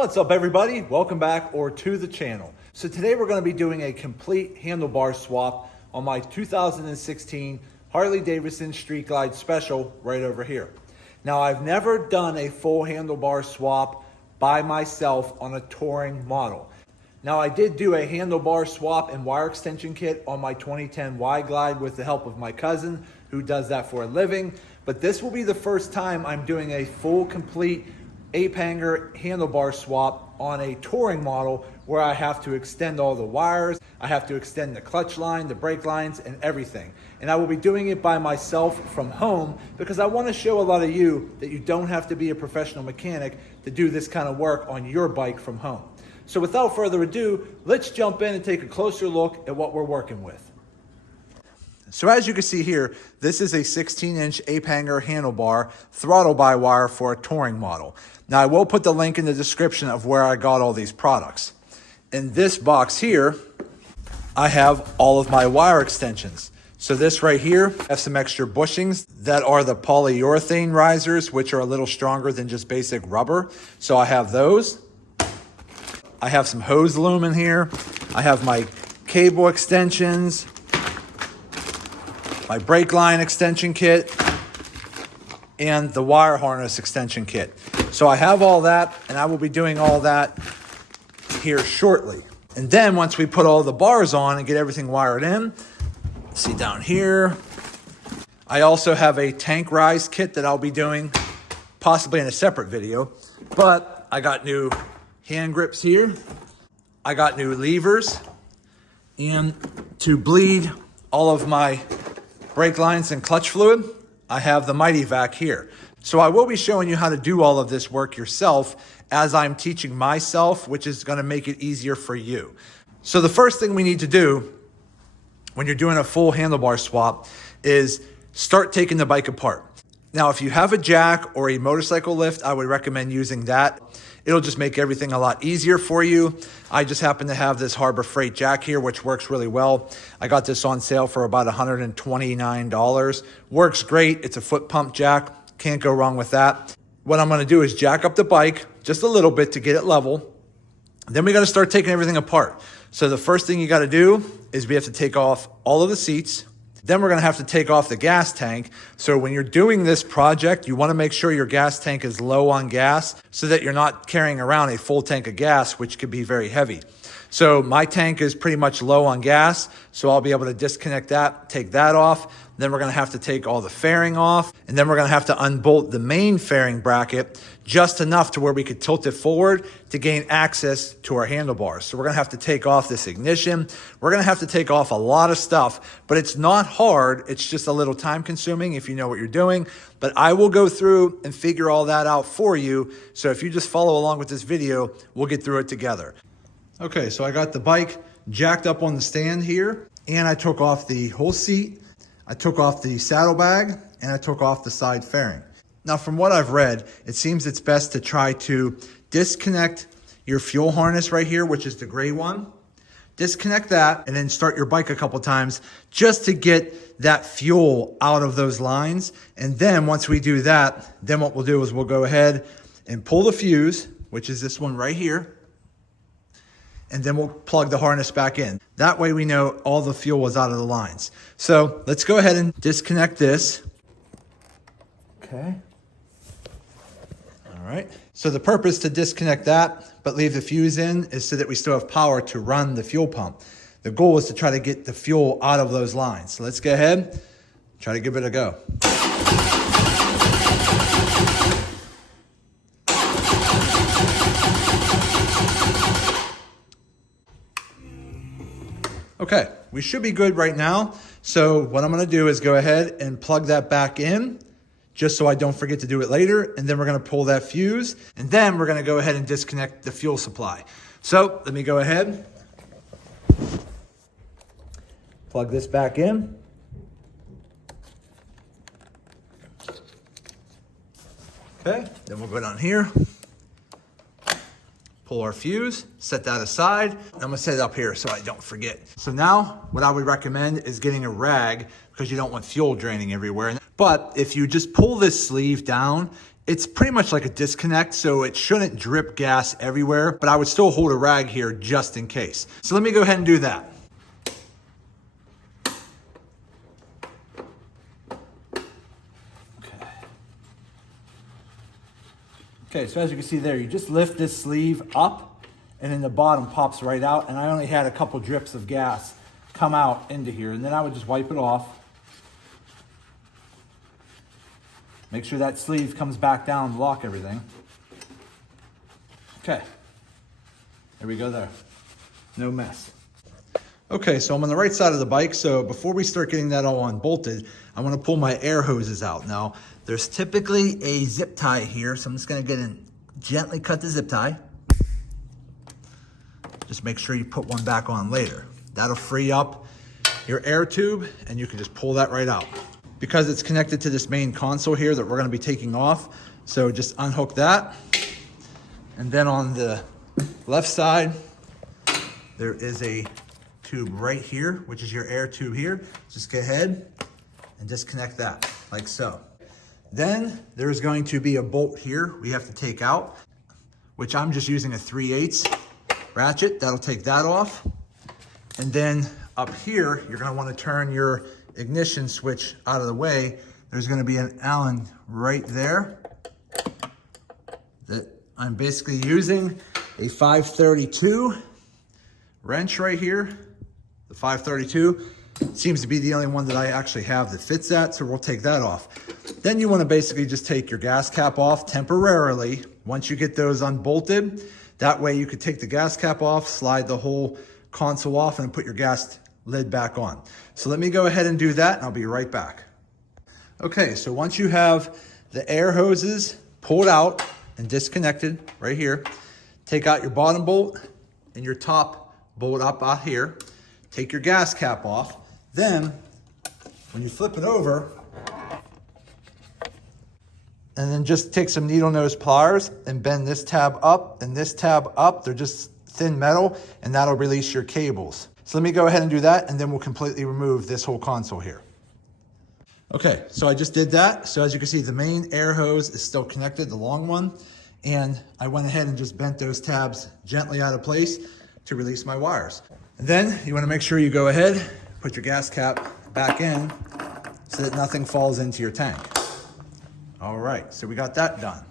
What's up everybody? Welcome back or to the channel. So today we're going to be doing a complete handlebar swap on my 2016 Harley Davidson Street Glide Special right over here. Now I've never done a full handlebar swap by myself on a touring model. Now I did do a handlebar swap and wire extension kit on my 2010 Y Glide with the help of my cousin who does that for a living, but this will be the first time I'm doing a full complete ape hanger handlebar swap on a touring model where I have to extend all the wires, I have to extend the clutch line, the brake lines, and everything. And I will be doing it by myself from home because I want to show a lot of you that you don't have to be a professional mechanic to do this kind of work on your bike from home. So without further ado, let's jump in and take a closer look at what we're working with. So as you can see here, this is a 16-inch ape hanger handlebar throttle by wire for a touring model. Now I will put the link in the description of where I got all these products. In this box here, I have all of my wire extensions. So this right here, I have some extra bushings that are the polyurethane risers, which are a little stronger than just basic rubber. So I have those. I have some hose loom in here. I have my cable extensions, my brake line extension kit, and the wire harness extension kit. So I have all that, and I will be doing all that here shortly. And then once we put all the bars on and get everything wired in, see down here, I also have a tank rise kit that I'll be doing possibly in a separate video, but I got new hand grips here. I got new levers, and to bleed all of my brake lines and clutch fluid, I have the MITYVAC here. So I will be showing you how to do all of this work yourself as I'm teaching myself, which is going to make it easier for you. So the first thing we need to do when you're doing a full handlebar swap is start taking the bike apart. Now, if you have a jack or a motorcycle lift, I would recommend using that. It'll just make everything a lot easier for you. I just happen to have this Harbor Freight jack here, which works really well. I got this on sale for about $129. Works great. It's a foot pump jack. Can't go wrong with that. What I'm going to do is jack up the bike just a little bit to get it level. Then we got to start taking everything apart. So the first thing you got to do is we have to take off all of the seats. Then we're going to have to take off the gas tank. So when you're doing this project, you want to make sure your gas tank is low on gas so that you're not carrying around a full tank of gas, which could be very heavy. So my tank is pretty much low on gas, so I'll be able to disconnect that, take that off. Then we're going to have to take all the fairing off, and then we're going to have to unbolt the main fairing bracket just enough to where we could tilt it forward to gain access to our handlebars. So we're going to have to take off this ignition. We're going to have to take off a lot of stuff, but it's not hard. It's just a little time consuming if you know what you're doing, but I will go through and figure all that out for you. So if you just follow along with this video, we'll get through it together. Okay, so I got the bike jacked up on the stand here, and I took off the whole seat, I took off the saddlebag, and I took off the side fairing. Now, from what I've read, it seems it's best to try to disconnect your fuel harness right here, which is the gray one. Disconnect that, and then start your bike a couple times just to get that fuel out of those lines. And then once we do that, then what we'll do is we'll go ahead and pull the fuse, which is this one right here. And then we'll plug the harness back in. That way we know all the fuel was out of the lines. So let's go ahead and disconnect this. Okay. All right. So the purpose to disconnect that, but leave the fuse in, is so that we still have power to run the fuel pump. The goal is to try to get the fuel out of those lines. So let's go ahead, try to give it a go. Okay, we should be good right now. So what I'm going to do is go ahead and plug that back in just so I don't forget to do it later. And then we're going to pull that fuse, and then we're going to go ahead and disconnect the fuel supply. So let me go ahead, plug this back in. Okay, then we'll go down here, pull our fuse, set that aside. I'm gonna set it up here so I don't forget. So now what I would recommend is getting a rag because you don't want fuel draining everywhere. But if you just pull this sleeve down, It's pretty much like a disconnect, so it shouldn't drip gas everywhere, but I would still hold a rag here just in case. So let me go ahead and do that. Okay, so as you can see there, you just lift this sleeve up and then the bottom pops right out, and I only had a couple drips of gas come out into here, and then I would just wipe it off. Make sure that sleeve comes back down to lock everything. Okay, there we go there. No mess. Okay, so I'm on the right side of the bike, so before we start getting that all unbolted, I want to pull my air hoses out. Now, there's typically a zip tie here, so I'm just going to get in, gently cut the zip tie. Just make sure you put one back on later. That'll free up your air tube, and you can just pull that right out. Because it's connected to this main console here that we're going to be taking off, so just unhook that. And then on the left side, there is a tube right here, which is your air tube here. Just go ahead and disconnect that, like so. Then there's going to be a bolt here we have to take out, which I'm just using a 3/8 ratchet. That'll take that off. And then up here, you're gonna wanna turn your ignition switch out of the way. There's gonna be an Allen right there that I'm basically using a 532 wrench right here. The 532 seems to be the only one that I actually have that fits that, so we'll take that off. Then you want to basically just take your gas cap off temporarily once you get those unbolted. That way you could take the gas cap off, slide the whole console off, and put your gas lid back on. So let me go ahead and do that, and I'll be right back. Okay, so once you have the air hoses pulled out and disconnected right here, take out your bottom bolt and your top bolt up out here. Take your gas cap off. Then, when you flip it over, and then just take some needle nose pliers and bend this tab up and this tab up. They're just thin metal, and that'll release your cables. So let me go ahead and do that, and then we'll completely remove this whole console here. Okay, so I just did that. So as you can see, the main air hose is still connected, the long one, and I went ahead and just bent those tabs gently out of place to release my wires. And then you want to make sure you go ahead, put your gas cap back in so that nothing falls into your tank. All right, so we got that done.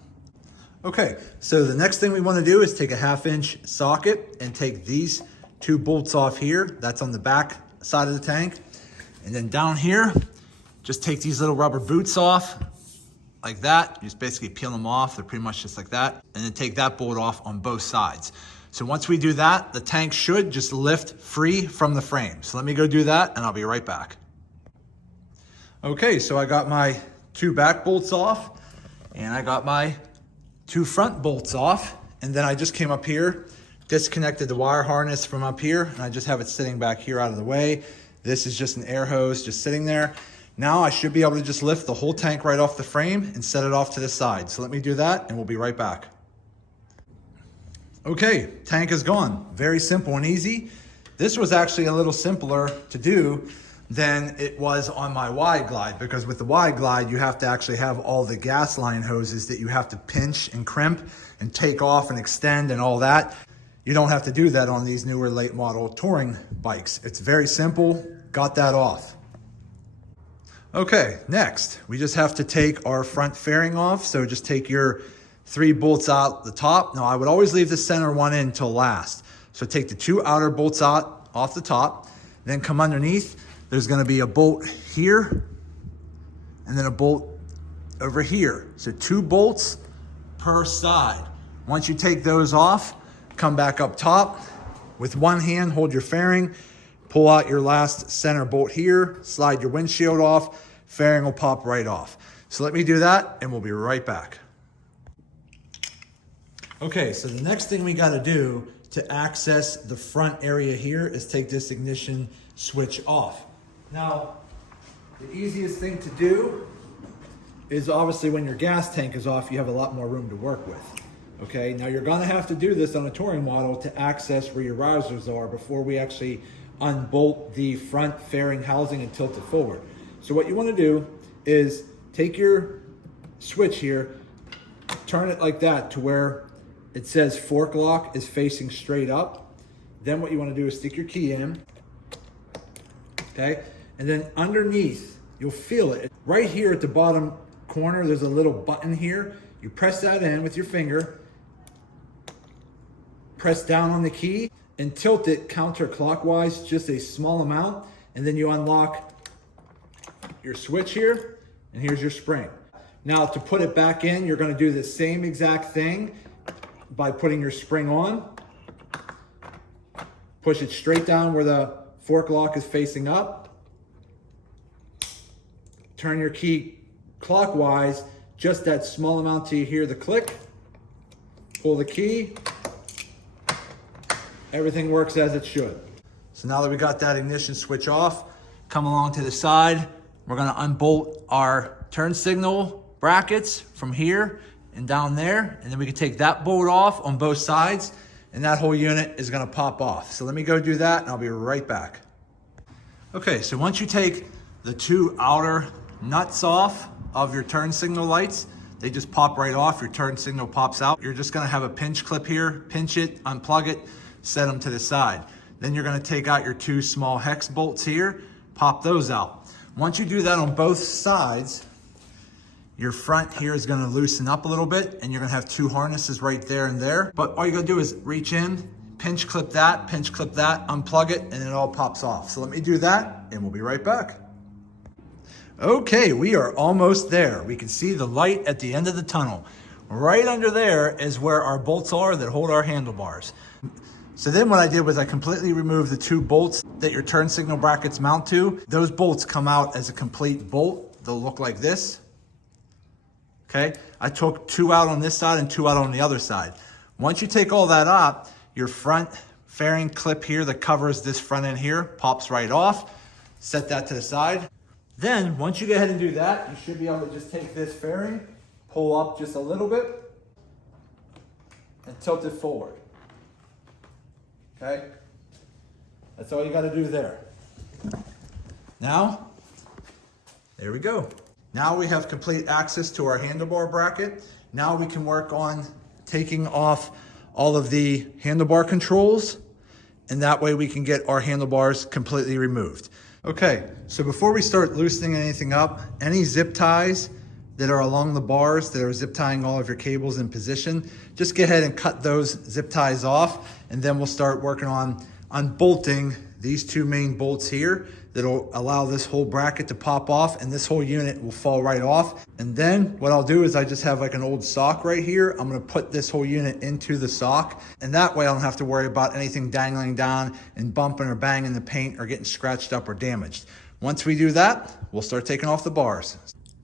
Okay, so the next thing we want to do is take a 1/2-inch socket and take these two bolts off here. That's on the back side of the tank. And then down here, just take these little rubber boots off like that. You just basically peel them off. They're pretty much just like that. And then take that bolt off on both sides. So once we do that, the tank should just lift free from the frame. So let me go do that, and I'll be right back. Okay, so I got my 2 back bolts off, and I got my 2 front bolts off, and then I just came up here, disconnected the wire harness from up here, and I just have it sitting back here out of the way. This is just an air hose just sitting there. Now I should be able to just lift the whole tank right off the frame and set it off to the side. So let me do that, and we'll be right back. Okay, tank is gone. Very simple and easy. This was actually a little simpler to do than it was on my wide glide, because with the wide glide, you have to actually have all the gas line hoses that you have to pinch and crimp and take off and extend and all that. You don't have to do that on these newer late model touring bikes. It's very simple, got that off. Okay, next, we just have to take our front fairing off. So just take your 3 bolts out the top. Now I would always leave the center one in till last. So take the 2 outer bolts out off the top, then come underneath. There's gonna be a bolt here and then a bolt over here. So 2 bolts per side. Once you take those off, come back up top. With one hand, hold your fairing, pull out your last center bolt here, slide your windshield off, fairing will pop right off. So let me do that and we'll be right back. Okay, so the next thing we gotta do to access the front area here is take this ignition switch off. Now, the easiest thing to do is obviously when your gas tank is off, you have a lot more room to work with. Okay, now you're gonna have to do this on a touring model to access where your risers are before we actually unbolt the front fairing housing and tilt it forward. So what you wanna do is take your switch here, turn it like that to where it says fork lock is facing straight up. Then what you want to do is stick your key in, okay? And then underneath, you'll feel it. Right here at the bottom corner, there's a little button here. You press that in with your finger, press down on the key, and tilt it counterclockwise, just a small amount, and then you unlock your switch here, and here's your spring. Now to put it back in, you're gonna do the same exact thing by putting your spring on. Push it straight down where the fork lock is facing up. Turn your key clockwise, just that small amount till you hear the click. Pull the key. Everything works as it should. So now that we got that ignition switch off, come along to the side. We're gonna unbolt our turn signal brackets from here and down there, and then we can take that bolt off on both sides, and that whole unit is gonna pop off. So let me go do that, and I'll be right back. Okay, so once you take the two outer nuts off of your turn signal lights, they just pop right off, your turn signal pops out. You're just gonna have a pinch clip here, pinch it, unplug it, set them to the side. Then you're gonna take out your two small hex bolts here, pop those out. Once you do that on both sides, your front here is gonna loosen up a little bit, and you're gonna have two harnesses right there and there. But all you gotta do is reach in, pinch clip that, unplug it, and it all pops off. So let me do that, and we'll be right back. Okay, we are almost there. We can see the light at the end of the tunnel. Right under there is where our bolts are that hold our handlebars. So then what I did was I completely removed the two bolts that your turn signal brackets mount to. Those bolts come out as a complete bolt. They'll look like this. Okay, I took two out on this side and two out on the other side. Once you take all that out, your front fairing clip here that covers this front end here pops right off. Set that to the side. Then once you go ahead and do that, you should be able to just take this fairing, pull up just a little bit, and tilt it forward. Okay, that's all you got to do there. Now, there we go. Now we have complete access to our handlebar bracket. Now we can work on taking off all of the handlebar controls, and that way we can get our handlebars completely removed. Okay, so before we start loosening anything up, any zip ties that are along the bars that are zip tying all of your cables in position, just go ahead and cut those zip ties off, and then we'll start working on unbolting these two main bolts here that'll allow this whole bracket to pop off, and this whole unit will fall right off. And then what I'll do is I just have like an old sock right here. I'm gonna put this whole unit into the sock, and that way I don't have to worry about anything dangling down and bumping or banging the paint or getting scratched up or damaged. Once we do that, we'll start taking off the bars.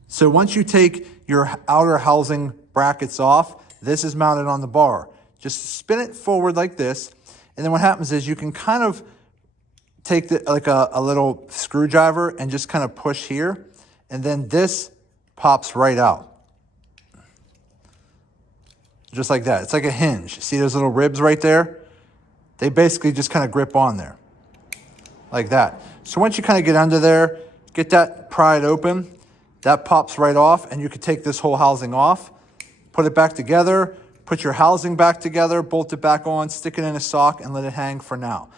So once you take your outer housing brackets off, this is mounted on the bar. Just spin it forward like this, and then what happens is you can kind of take like a little screwdriver and just kind of push here, and then this pops right out. Just like that. It's like a hinge. See those little ribs right there? They basically just kind of grip on there. Like that. So once you kind of get under there, get that pried open, that pops right off, and you can take this whole housing off, put it back together, put your housing back together, bolt it back on, stick it in a sock, and let it hang for now.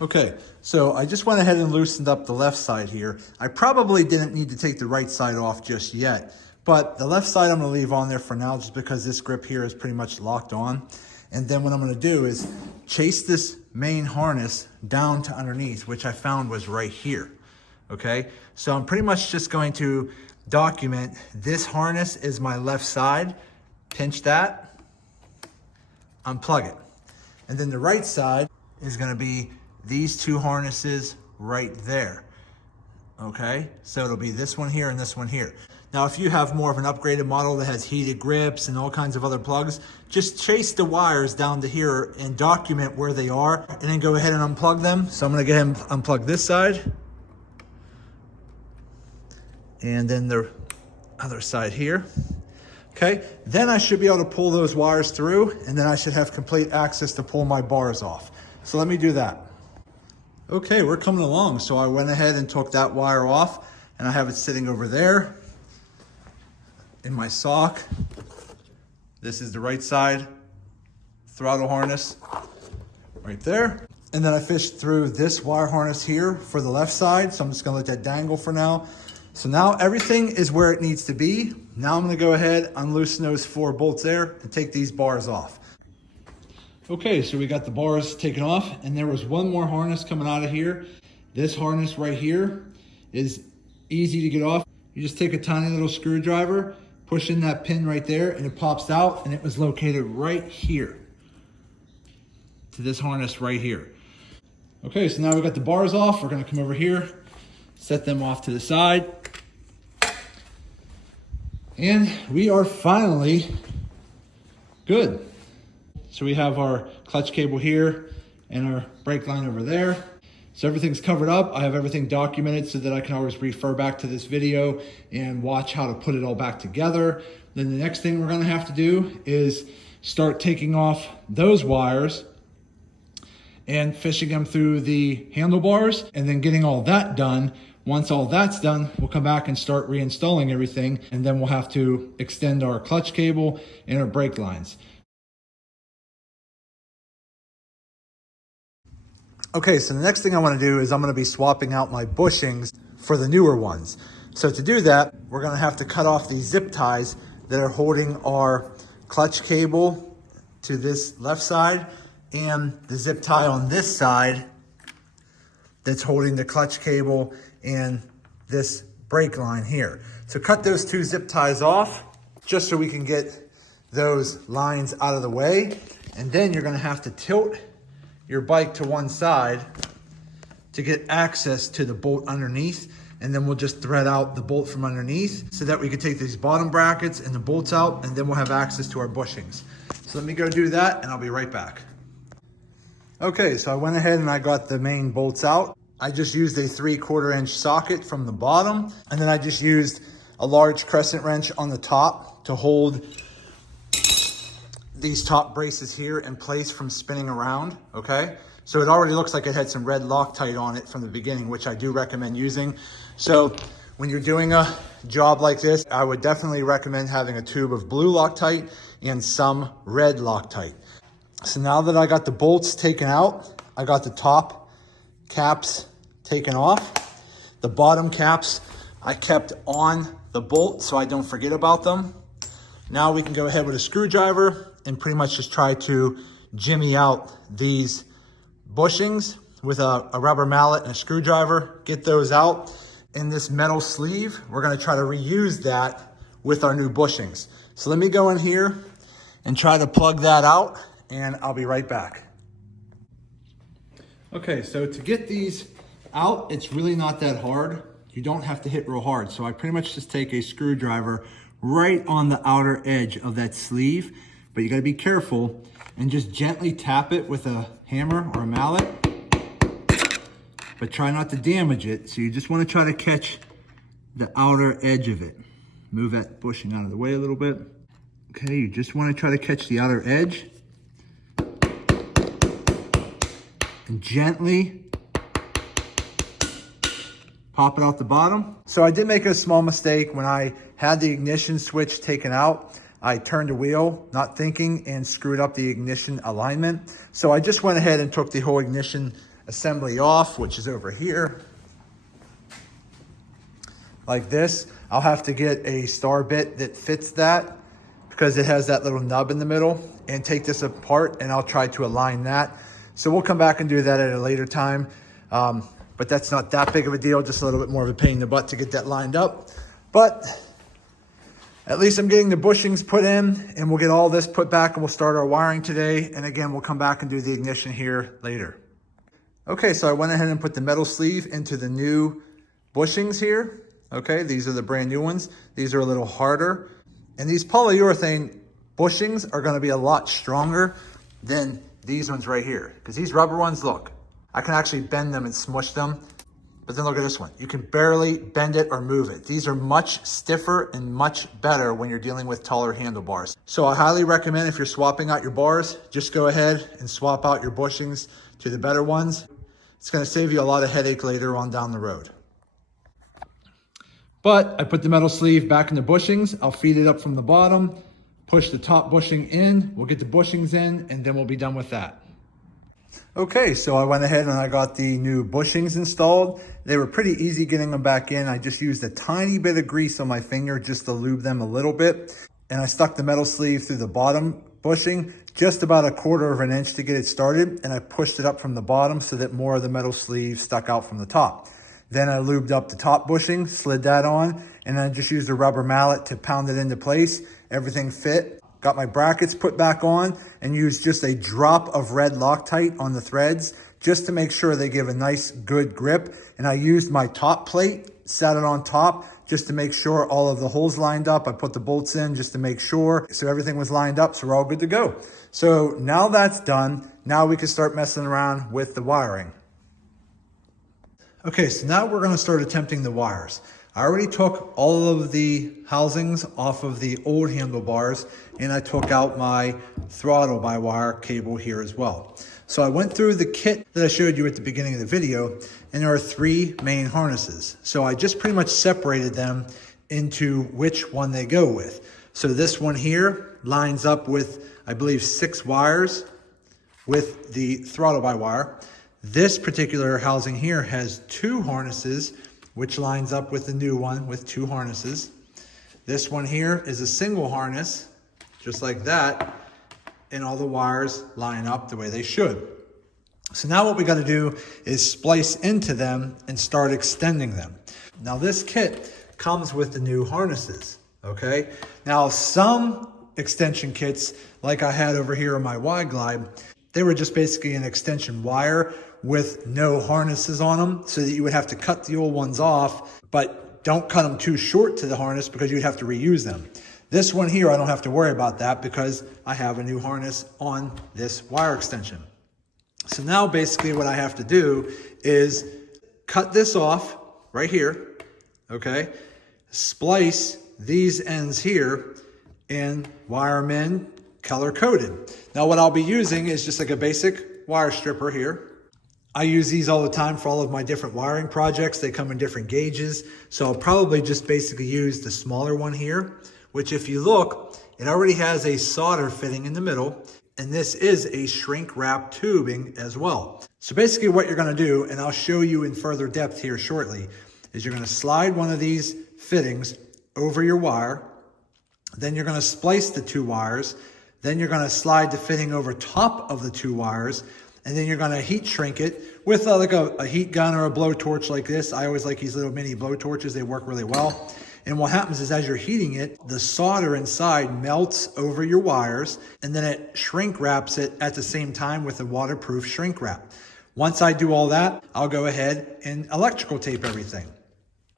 Okay, so I just went ahead and loosened up the left side here. I probably didn't need to take the right side off just yet, but the left side I'm gonna leave on there for now just because this grip here is pretty much locked on. And then what I'm gonna do is chase this main harness down to underneath, which I found was right here, okay? So I'm pretty much just going to document this harness is my left side, pinch that, unplug it. And then the right side is gonna be these two harnesses right there, okay? So it'll be this one here and this one here. Now, if you have more of an upgraded model that has heated grips and all kinds of other plugs, just chase the wires down to here and document where they are, and then go ahead and unplug them. So I'm gonna go ahead and unplug this side, and then the other side here. Okay, then I should be able to pull those wires through, and then I should have complete access to pull my bars off. So let me do that. Okay, we're coming along. So I went ahead and took that wire off, and I have it sitting over there in my sock. This is the right side throttle harness right there. And then I fished through this wire harness here for the left side. So I'm just gonna let that dangle for now. So now everything is where it needs to be. Now I'm gonna go ahead, unloosen those 4 bolts there and take these bars off. Okay, so we got the bars taken off, and there was one more harness coming out of here. This harness right here is easy to get off. You just take a tiny little screwdriver, push in that pin right there, and it pops out, and it was located right here to this harness right here. Okay, so now we got the bars off. We're gonna come over here, set them off to the side. And we are finally good. So we have our clutch cable here and our brake line over there. So everything's covered up. I have everything documented so that I can always refer back to this video and watch how to put it all back together. Then the next thing we're gonna have to do is start taking off those wires and fishing them through the handlebars, and then getting all that done. Once all that's done, we'll come back and start reinstalling everything, and then we'll have to extend our clutch cable and our brake lines. Okay, so the next thing I want to do is I'm going to be swapping out my bushings for the newer ones. So to do that, we're going to have to cut off these zip ties that are holding our clutch cable to this left side, and the zip tie on this side that's holding the clutch cable and this brake line here. So cut those 2 zip ties off just so we can get those lines out of the way. And then you're gonna have to tilt your bike to one side to get access to the bolt underneath. And then we'll just thread out the bolt from underneath so that we can take these bottom brackets and the bolts out, and then we'll have access to our bushings. So let me go do that and I'll be right back. Okay, so I went ahead and I got the main bolts out. I just used a 3/4 inch socket from the bottom, and then I just used a large crescent wrench on the top to hold these top braces here in place from spinning around, okay? So it already looks like it had some red Loctite on it from the beginning, which I do recommend using. So when you're doing a job like this, I would definitely recommend having a tube of blue Loctite and some red Loctite. So now that I got the bolts taken out, I got the top caps taken off. The bottom caps I kept on the bolt so I don't forget about them. Now we can go ahead with a screwdriver and pretty much just try to jimmy out these bushings with a rubber mallet and a screwdriver, get those out. In this metal sleeve, we're gonna try to reuse that with our new bushings. So let me go in here and try to plug that out, and I'll be right back. Okay, so to get these out, it's really not that hard. You don't have to hit real hard. So I pretty much just take a screwdriver right on the outer edge of that sleeve, but you gotta be careful and just gently tap it with a hammer or a mallet, but try not to damage it. So you just wanna try to catch the outer edge of it. Move that bushing out of the way a little bit. Okay, you just wanna try to catch the outer edge. And gently pop it out the bottom. So I did make a small mistake when I had the ignition switch taken out. I turned the wheel, not thinking, and screwed up the ignition alignment. So I just went ahead and took the whole ignition assembly off, which is over here, like this. I'll have to get a star bit that fits that because it has that little nub in the middle, and take this apart, and I'll try to align that. So we'll come back and do that at a later time. But that's not that big of a deal, just a little bit more of a pain in the butt to get that lined up. But at least I'm getting the bushings put in, and we'll get all this put back, and we'll start our wiring today. And again, we'll come back and do the ignition here later. Okay, so I went ahead and put the metal sleeve into the new bushings here. Okay, these are the brand new ones. These are a little harder. And these polyurethane bushings are gonna be a lot stronger than these ones right here. Because these rubber ones, look, I can actually bend them and smush them. But then look at this one. You can barely bend it or move it. These are much stiffer and much better when you're dealing with taller handlebars. So I highly recommend, if you're swapping out your bars, just go ahead and swap out your bushings to the better ones. It's gonna save you a lot of headache later on down the road. But I put the metal sleeve back in the bushings. I'll feed it up from the bottom, push the top bushing in, we'll get the bushings in, and then we'll be done with that. Okay, so I went ahead and I got the new bushings installed. They were pretty easy getting them back in. I just used a tiny bit of grease on my finger just to lube them a little bit. And I stuck the metal sleeve through the bottom bushing, just about 1/4 of an inch to get it started. And I pushed it up from the bottom so that more of the metal sleeve stuck out from the top. Then I lubed up the top bushing, slid that on, and then I just used a rubber mallet to pound it into place. Everything fit. Got my brackets put back on and used just a drop of red Loctite on the threads just to make sure they give a nice good grip. And I used my top plate, sat it on top just to make sure all of the holes lined up. I put the bolts in just to make sure so everything was lined up, so we're all good to go. So now that's done, now we can start messing around with the wiring. Okay, so now we're gonna start attempting the wires. I already took all of the housings off of the old handlebars, and I took out my throttle by wire cable here as well. So I went through the kit that I showed you at the beginning of the video, and there are 3 main harnesses. So I just pretty much separated them into which one they go with. So this one here lines up with, I believe, 6 wires with the throttle by wire. This particular housing here has 2 harnesses, which lines up with the new one with 2 harnesses. This one here is a single harness, just like that, and all the wires line up the way they should. So now what we got to do is splice into them and start extending them. Now this kit comes with the new harnesses, okay? Now some extension kits, like I had over here on my Y-Glide, they were just basically an extension wire with no harnesses on them, so that you would have to cut the old ones off, but don't cut them too short to the harness because you'd have to reuse them. This one here, I don't have to worry about that because I have a new harness on this wire extension. So now basically what I have to do is cut this off right here, okay? Splice these ends here and wire them in color coded. Now what I'll be using is just like a basic wire stripper here. I use these all the time for all of my different wiring projects. They come in different gauges. So I'll probably just basically use the smaller one here, which if you look, it already has a solder fitting in the middle. And this is a shrink wrap tubing as well. So basically what you're gonna do, and I'll show you in further depth here shortly, is you're gonna slide one of these fittings over your wire. Then you're gonna splice the 2 wires. Then you're gonna slide the fitting over top of the 2 wires. And then you're gonna heat shrink it with like a heat gun or a blowtorch like this. I always like these little mini blowtorches, they work really well. And what happens is as you're heating it, the solder inside melts over your wires and then it shrink wraps it at the same time with a waterproof shrink wrap. Once I do all that, I'll go ahead and electrical tape everything.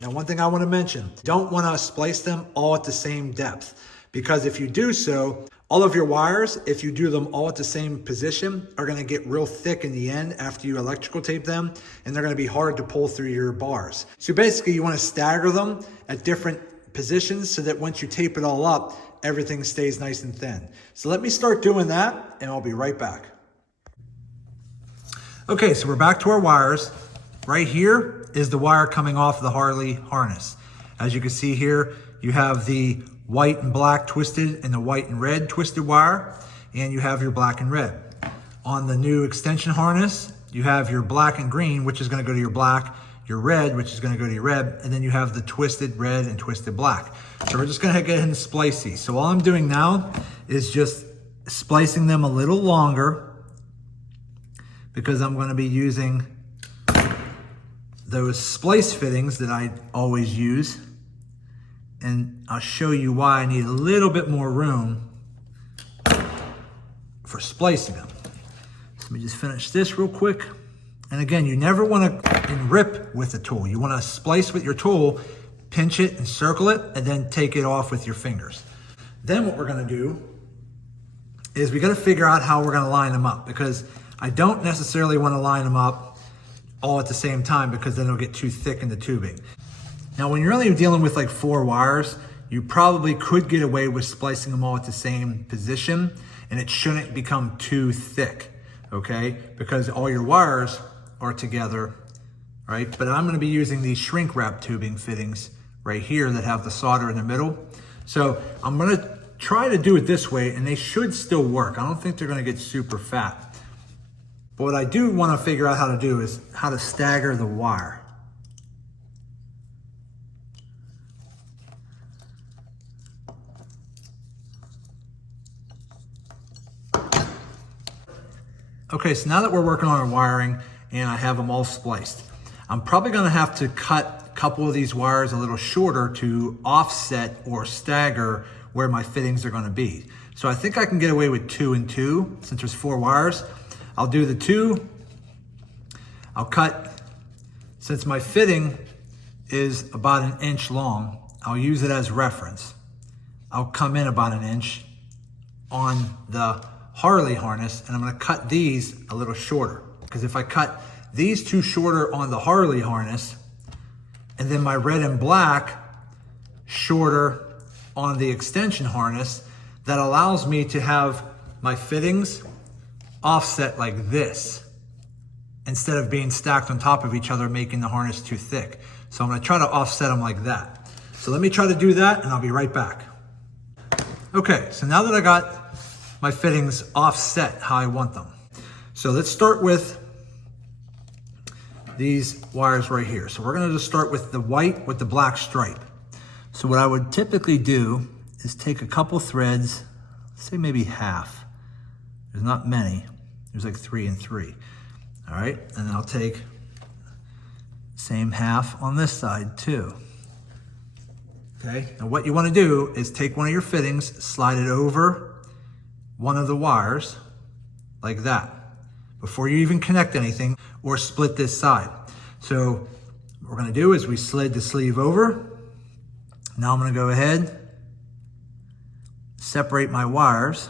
Now, one thing I wanna mention, don't wanna splice them all at the same depth, because if you do so, all of your wires, if you do them all at the same position, are gonna get real thick in the end after you electrical tape them, and they're gonna be hard to pull through your bars. So basically you wanna stagger them at different positions so that once you tape it all up, everything stays nice and thin. So let me start doing that and I'll be right back. Okay, so we're back to our wires. Right here is the wire coming off the Harley harness. As you can see here, you have the white and black twisted and the white and red twisted wire, and you have your black and red. On the new extension harness, you have your black and green, which is gonna go to your black, your red, which is gonna go to your red, and then you have the twisted red and twisted black. So we're just gonna go ahead and splice these. So all I'm doing now is just splicing them a little longer because I'm gonna be using those splice fittings that I always use. And I'll show you why I need a little bit more room for splicing them. So let me just finish this real quick. And again, you never want to rip with the tool. You want to splice with your tool, pinch it and circle it, and then take it off with your fingers. Then what we're going to do is we got to figure out how we're going to line them up, because I don't necessarily want to line them up all at the same time because then it'll get too thick in the tubing. Now, when you're only dealing with like 4 wires, you probably could get away with splicing them all at the same position, and it shouldn't become too thick, okay? Because all your wires are together, right? But I'm gonna be using these shrink wrap tubing fittings right here that have the solder in the middle. So I'm gonna try to do it this way, and they should still work. I don't think they're gonna get super fat. But what I do wanna figure out how to do is how to stagger the wire. Okay, so now that we're working on our wiring and I have them all spliced, I'm probably gonna have to cut a couple of these wires a little shorter to offset or stagger where my fittings are gonna be. So I think I can get away with 2 and 2 since there's 4 wires. I'll do the 2. I'll cut, since my fitting is about 1 inch long, I'll use it as reference. I'll come in about 1 inch on the Harley harness, and I'm gonna cut these a little shorter. Because if I cut these 2 shorter on the Harley harness, and then my red and black shorter on the extension harness, that allows me to have my fittings offset like this, instead of being stacked on top of each other, making the harness too thick. So I'm gonna try to offset them like that. So let me try to do that, and I'll be right back. Okay, so now that I got my fittings offset how I want them. So let's start with these wires right here. So we're gonna just start with the white with the black stripe. So what I would typically do is take a couple threads, say maybe half. There's not many, there's like 3 and 3. All right, and I'll take same half on this side too. Okay, now what you wanna do is take one of your fittings, slide it over one of the wires like that before you even connect anything, or split this side. So what we're gonna do is we slid the sleeve over. Now I'm gonna go ahead, separate my wires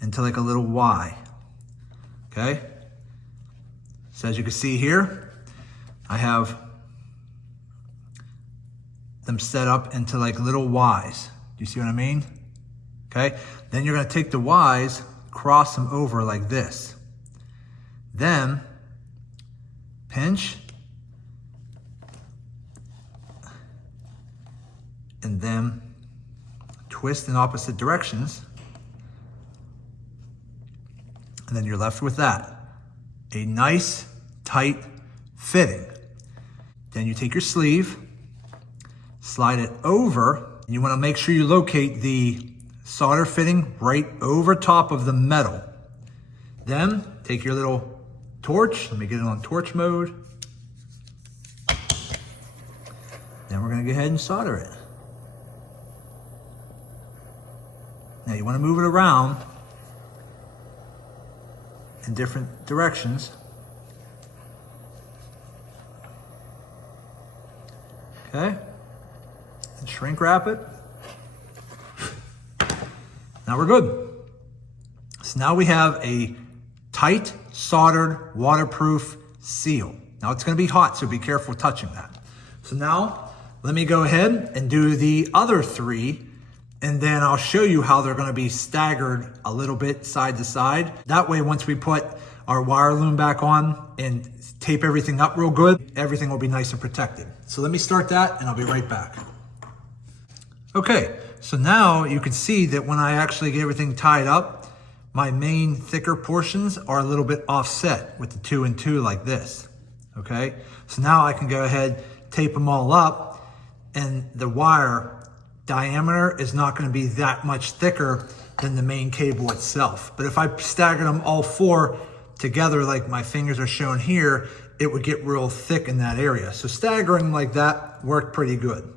into like a little Y, okay? So as you can see here, I have them set up into like little Ys. Do you see what I mean? Okay, then you're gonna take the Ys, cross them over like this. Then, pinch, and then twist in opposite directions. And then you're left with that. A nice, tight fitting. Then you take your sleeve, slide it over, and you wanna make sure you locate the solder fitting right over top of the metal. Then take your little torch, let me get it on torch mode. Then we're gonna go ahead and solder it. Now you wanna move it around in different directions. Okay, and shrink wrap it. Now we're good. So now we have a tight, soldered, waterproof seal. Now it's gonna be hot, so be careful touching that. So now let me go ahead and do the other 3, and then I'll show you how they're gonna be staggered a little bit side to side. That way, once we put our wire loom back on and tape everything up real good, everything will be nice and protected. So let me start that and I'll be right back. Okay, so now you can see that when I actually get everything tied up, my main thicker portions are a little bit offset with the 2 and 2 like this, okay? So now I can go ahead, tape them all up, and the wire diameter is not gonna be that much thicker than the main cable itself. But if I staggered them all 4 together like my fingers are shown here, it would get real thick in that area. So staggering like that worked pretty good.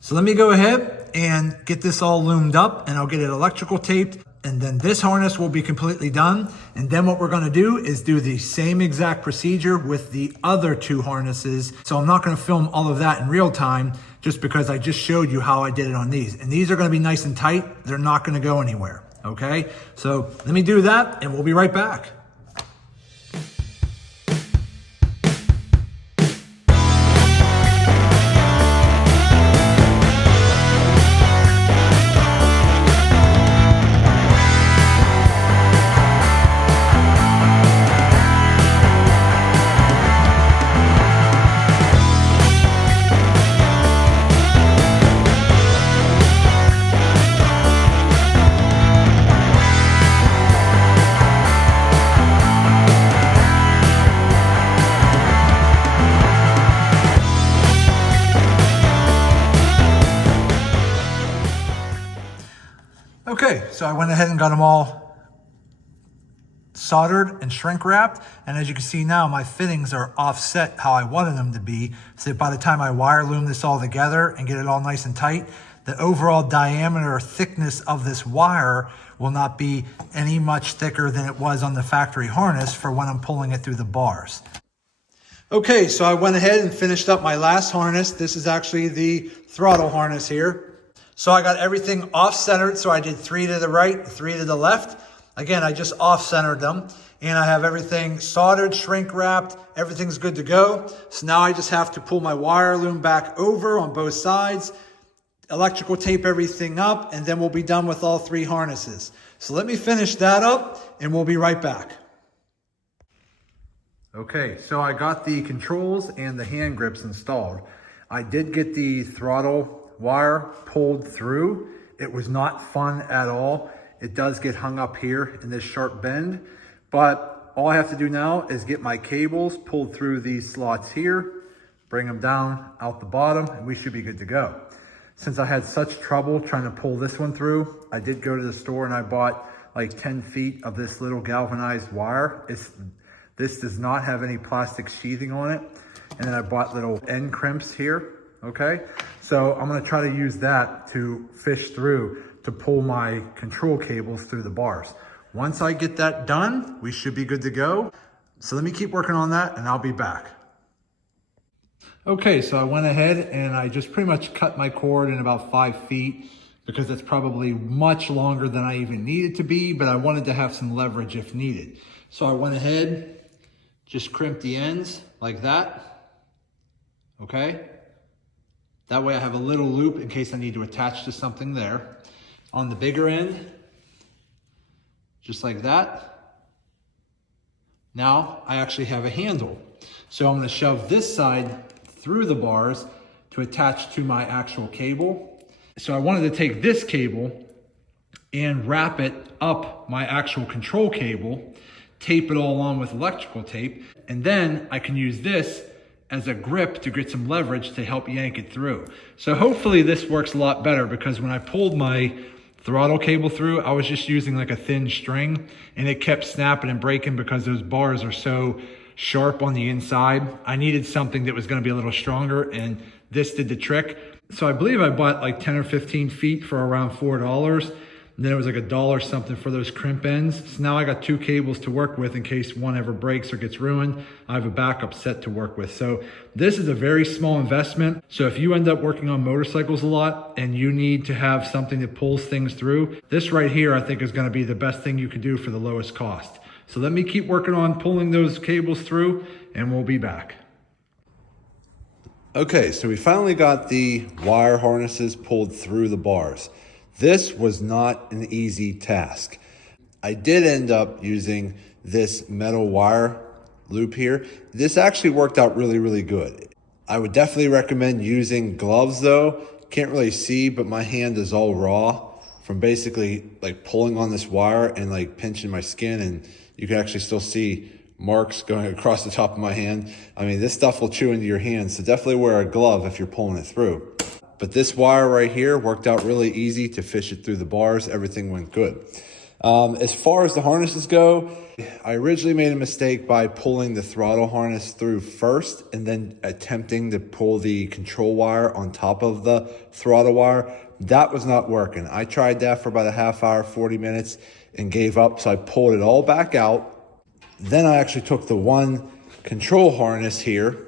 So let me go ahead and get this all loomed up, and I'll get it electrical taped, and then this harness will be completely done. And then what we're gonna do is do the same exact procedure with the other 2 harnesses. So I'm not gonna film all of that in real time, just because I just showed you how I did it on these. And these are gonna be nice and tight. They're not gonna go anywhere, okay? So let me do that and we'll be right back. Okay, so I went ahead and got them all soldered and shrink wrapped, and as you can see now, my fittings are offset how I wanted them to be, so that by the time I wire loom this all together and get it all nice and tight, the overall diameter or thickness of this wire will not be any much thicker than it was on the factory harness for when I'm pulling it through the bars. Okay, so I went ahead and finished up my last harness. This is actually the throttle harness here. So I got everything off-centered, so I did 3 to the right, 3 to the left. Again, I just off-centered them, and I have everything soldered, shrink wrapped, everything's good to go. So now I just have to pull my wire loom back over on both sides, electrical tape everything up, and then we'll be done with all 3 harnesses. So let me finish that up, and we'll be right back. Okay, so I got the controls and the hand grips installed. I did get the throttle wire pulled through. It was not fun at all. It does get hung up here in this sharp bend, but all I have to do now is get my cables pulled through these slots here, bring them down out the bottom, and we should be good to go. Since I had such trouble trying to pull this one through, I did go to the store and I bought like 10 feet of this little galvanized wire. This does not have any plastic sheathing on it. And then I bought little end crimps here, okay? So I'm gonna try to use that to fish through to pull my control cables through the bars. Once I get that done, we should be good to go. So let me keep working on that and I'll be back. Okay, so I went ahead and I just pretty much cut my cord in about 5 feet because it's probably much longer than I even need it to be, but I wanted to have some leverage if needed. So I went ahead, just crimped the ends like that, okay? That way I have a little loop in case I need to attach to something there. On the bigger end, just like that. Now I actually have a handle. So I'm gonna shove this side through the bars to attach to my actual cable. So I wanted to take this cable and wrap it up my actual control cable, tape it all on with electrical tape, and then I can use this as a grip to get some leverage to help yank it through. So hopefully this works a lot better, because when I pulled my throttle cable through, I was just using like a thin string and it kept snapping and breaking because those bars are so sharp on the inside. I needed something that was going to be a little stronger, and this did the trick. So I believe I bought like 10 or 15 feet for around $4. And then it was like $1 something for those crimp ends. So now I got 2 cables to work with in case one ever breaks or gets ruined. I have a backup set to work with. So this is a very small investment. So if you end up working on motorcycles a lot and you need to have something that pulls things through, this right here I think is going to be the best thing you can do for the lowest cost. So let me keep working on pulling those cables through and we'll be back. Okay, so we finally got the wire harnesses pulled through the bars. This was not an easy task. I did end up using this metal wire loop here. This actually worked out really, really good. I would definitely recommend using gloves though. Can't really see, but my hand is all raw from basically like pulling on this wire and like pinching my skin, and you can actually still see marks going across the top of my hand. I mean, this stuff will chew into your hand, so definitely wear a glove if you're pulling it through. But this wire right here worked out really easy to fish it through the bars. Everything went good. As far as the harnesses go, I originally made a mistake by pulling the throttle harness through first and then attempting to pull the control wire on top of the throttle wire. That was not working. I tried that for about a half hour, 40 minutes, and gave up. So I pulled it all back out. Then I actually took the one control harness here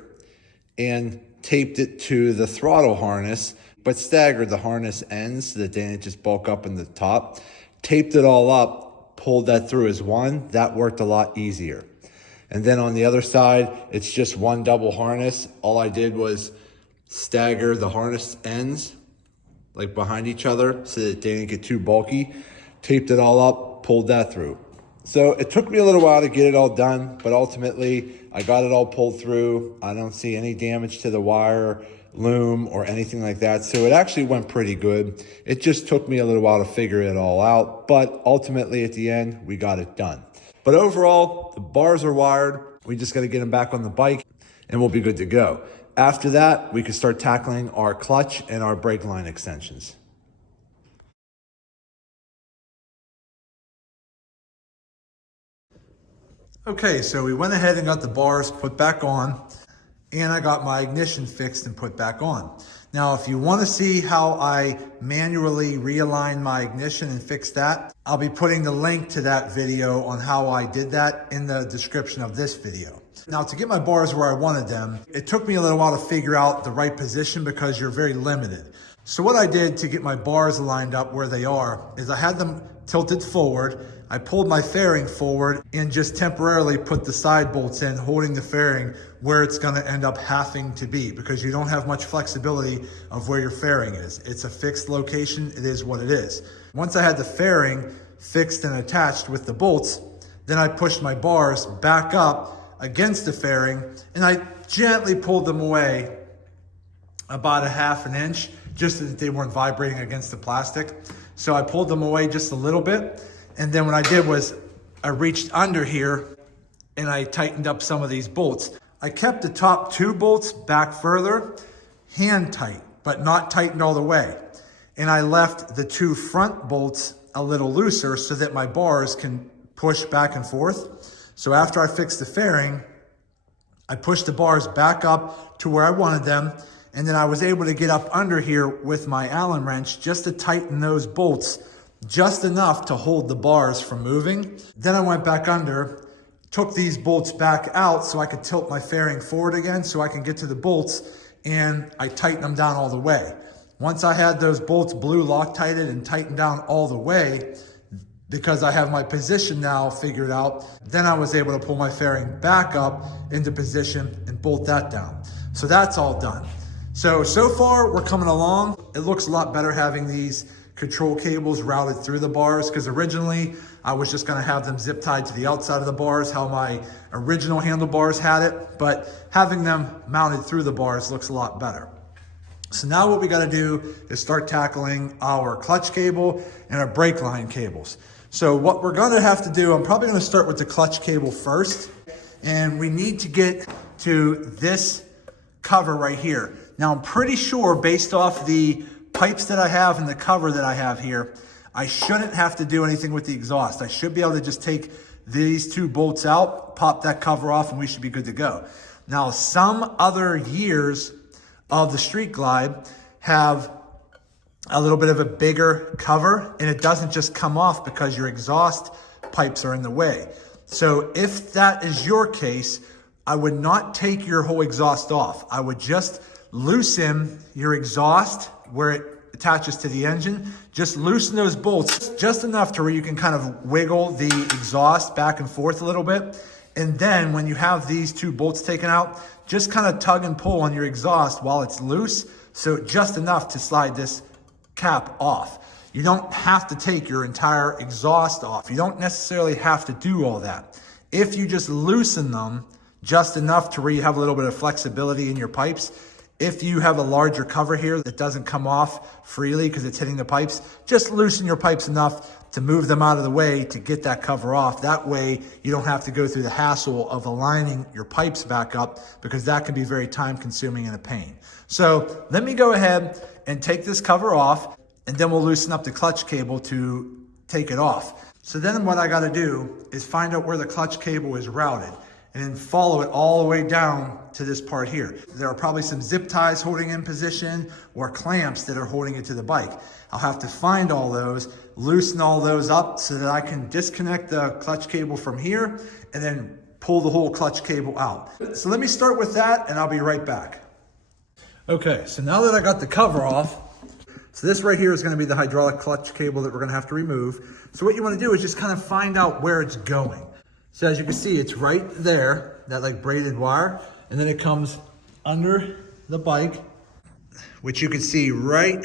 and taped it to the throttle harness, but staggered the harness ends so that they didn't just bulk up in the top. Taped it all up, pulled that through as one. That worked a lot easier. And then on the other side, it's just one double harness. All I did was stagger the harness ends like behind each other so that they didn't get too bulky. Taped it all up, pulled that through. So it took me a little while to get it all done, but ultimately I got it all pulled through. I don't see any damage to the wire loom or anything like that. So it actually went pretty good. It just took me a little while to figure it all out, but ultimately at the end, we got it done. But overall, the bars are wired. We just got to get them back on the bike and we'll be good to go. After that, we can start tackling our clutch and our brake line extensions. Okay, so we went ahead and got the bars put back on, and I got my ignition fixed and put back on. Now, if you want to see how I manually realign my ignition and fix that, I'll be putting the link to that video on how I did that in the description of this video. Now, to get my bars where I wanted them, it took me a little while to figure out the right position because you're very limited. So what I did to get my bars lined up where they are is I had them tilted forward. I pulled my fairing forward and just temporarily put the side bolts in, holding the fairing where it's going to end up having to be, because you don't have much flexibility of where your fairing is. It's a fixed location. It is what it is. Once I had the fairing fixed and attached with the bolts, then I pushed my bars back up against the fairing and I gently pulled them away about a ½ an inch, just so that they weren't vibrating against the plastic. So I pulled them away just a little bit. And then what I did was I reached under here and I tightened up some of these bolts. I kept the top 2 bolts back further, hand tight, but not tightened all the way. And I left the 2 front bolts a little looser so that my bars can push back and forth. So after I fixed the fairing, I pushed the bars back up to where I wanted them. And then I was able to get up under here with my Allen wrench just to tighten those bolts just enough to hold the bars from moving. Then I went back under, took these bolts back out so I could tilt my fairing forward again so I can get to the bolts, and I tightened them down all the way. Once I had those bolts blue Loctited and tightened down all the way, because I have my position now figured out, then I was able to pull my fairing back up into position and bolt that down. So that's all done. So far we're coming along. It looks a lot better having these control cables routed through the bars, because originally I was just going to have them zip tied to the outside of the bars, how my original handlebars had it, but having them mounted through the bars looks a lot better. So now what we got to do is start tackling our clutch cable and our brake line cables. So what we're going to have to do, I'm probably going to start with the clutch cable first, and we need to get to this cover right here. Now I'm pretty sure, based off the pipes that I have and the cover that I have here, I shouldn't have to do anything with the exhaust. I should be able to just take these 2 bolts out, pop that cover off, and we should be good to go. Now, some other years of the Street Glide have a little bit of a bigger cover, and it doesn't just come off because your exhaust pipes are in the way. So if that is your case, I would not take your whole exhaust off. I would just loosen your exhaust where it attaches to the engine. Just loosen those bolts just enough to where you can kind of wiggle the exhaust back and forth a little bit. And then when you have these 2 bolts taken out, just kind of tug and pull on your exhaust while it's loose. So just enough to slide this cap off. You don't have to take your entire exhaust off. You don't necessarily have to do all that. If you just loosen them just enough to where you have a little bit of flexibility in your pipes, if you have a larger cover here that doesn't come off freely because it's hitting the pipes, just loosen your pipes enough to move them out of the way to get that cover off. That way you don't have to go through the hassle of aligning your pipes back up, because that can be very time consuming and a pain. So let me go ahead and take this cover off, and then we'll loosen up the clutch cable to take it off. So then what I got to do is find out where the clutch cable is routed, and then follow it all the way down to this part here. There are probably some zip ties holding in position or clamps that are holding it to the bike. I'll have to find all those, loosen all those up so that I can disconnect the clutch cable from here and then pull the whole clutch cable out. So let me start with that and I'll be right back. Okay, so now that I got the cover off, so this right here is going to be the hydraulic clutch cable that we're going to have to remove. So what you want to do is just kind of find out where it's going. So as you can see, it's right there, that like braided wire, and then it comes under the bike, which you can see right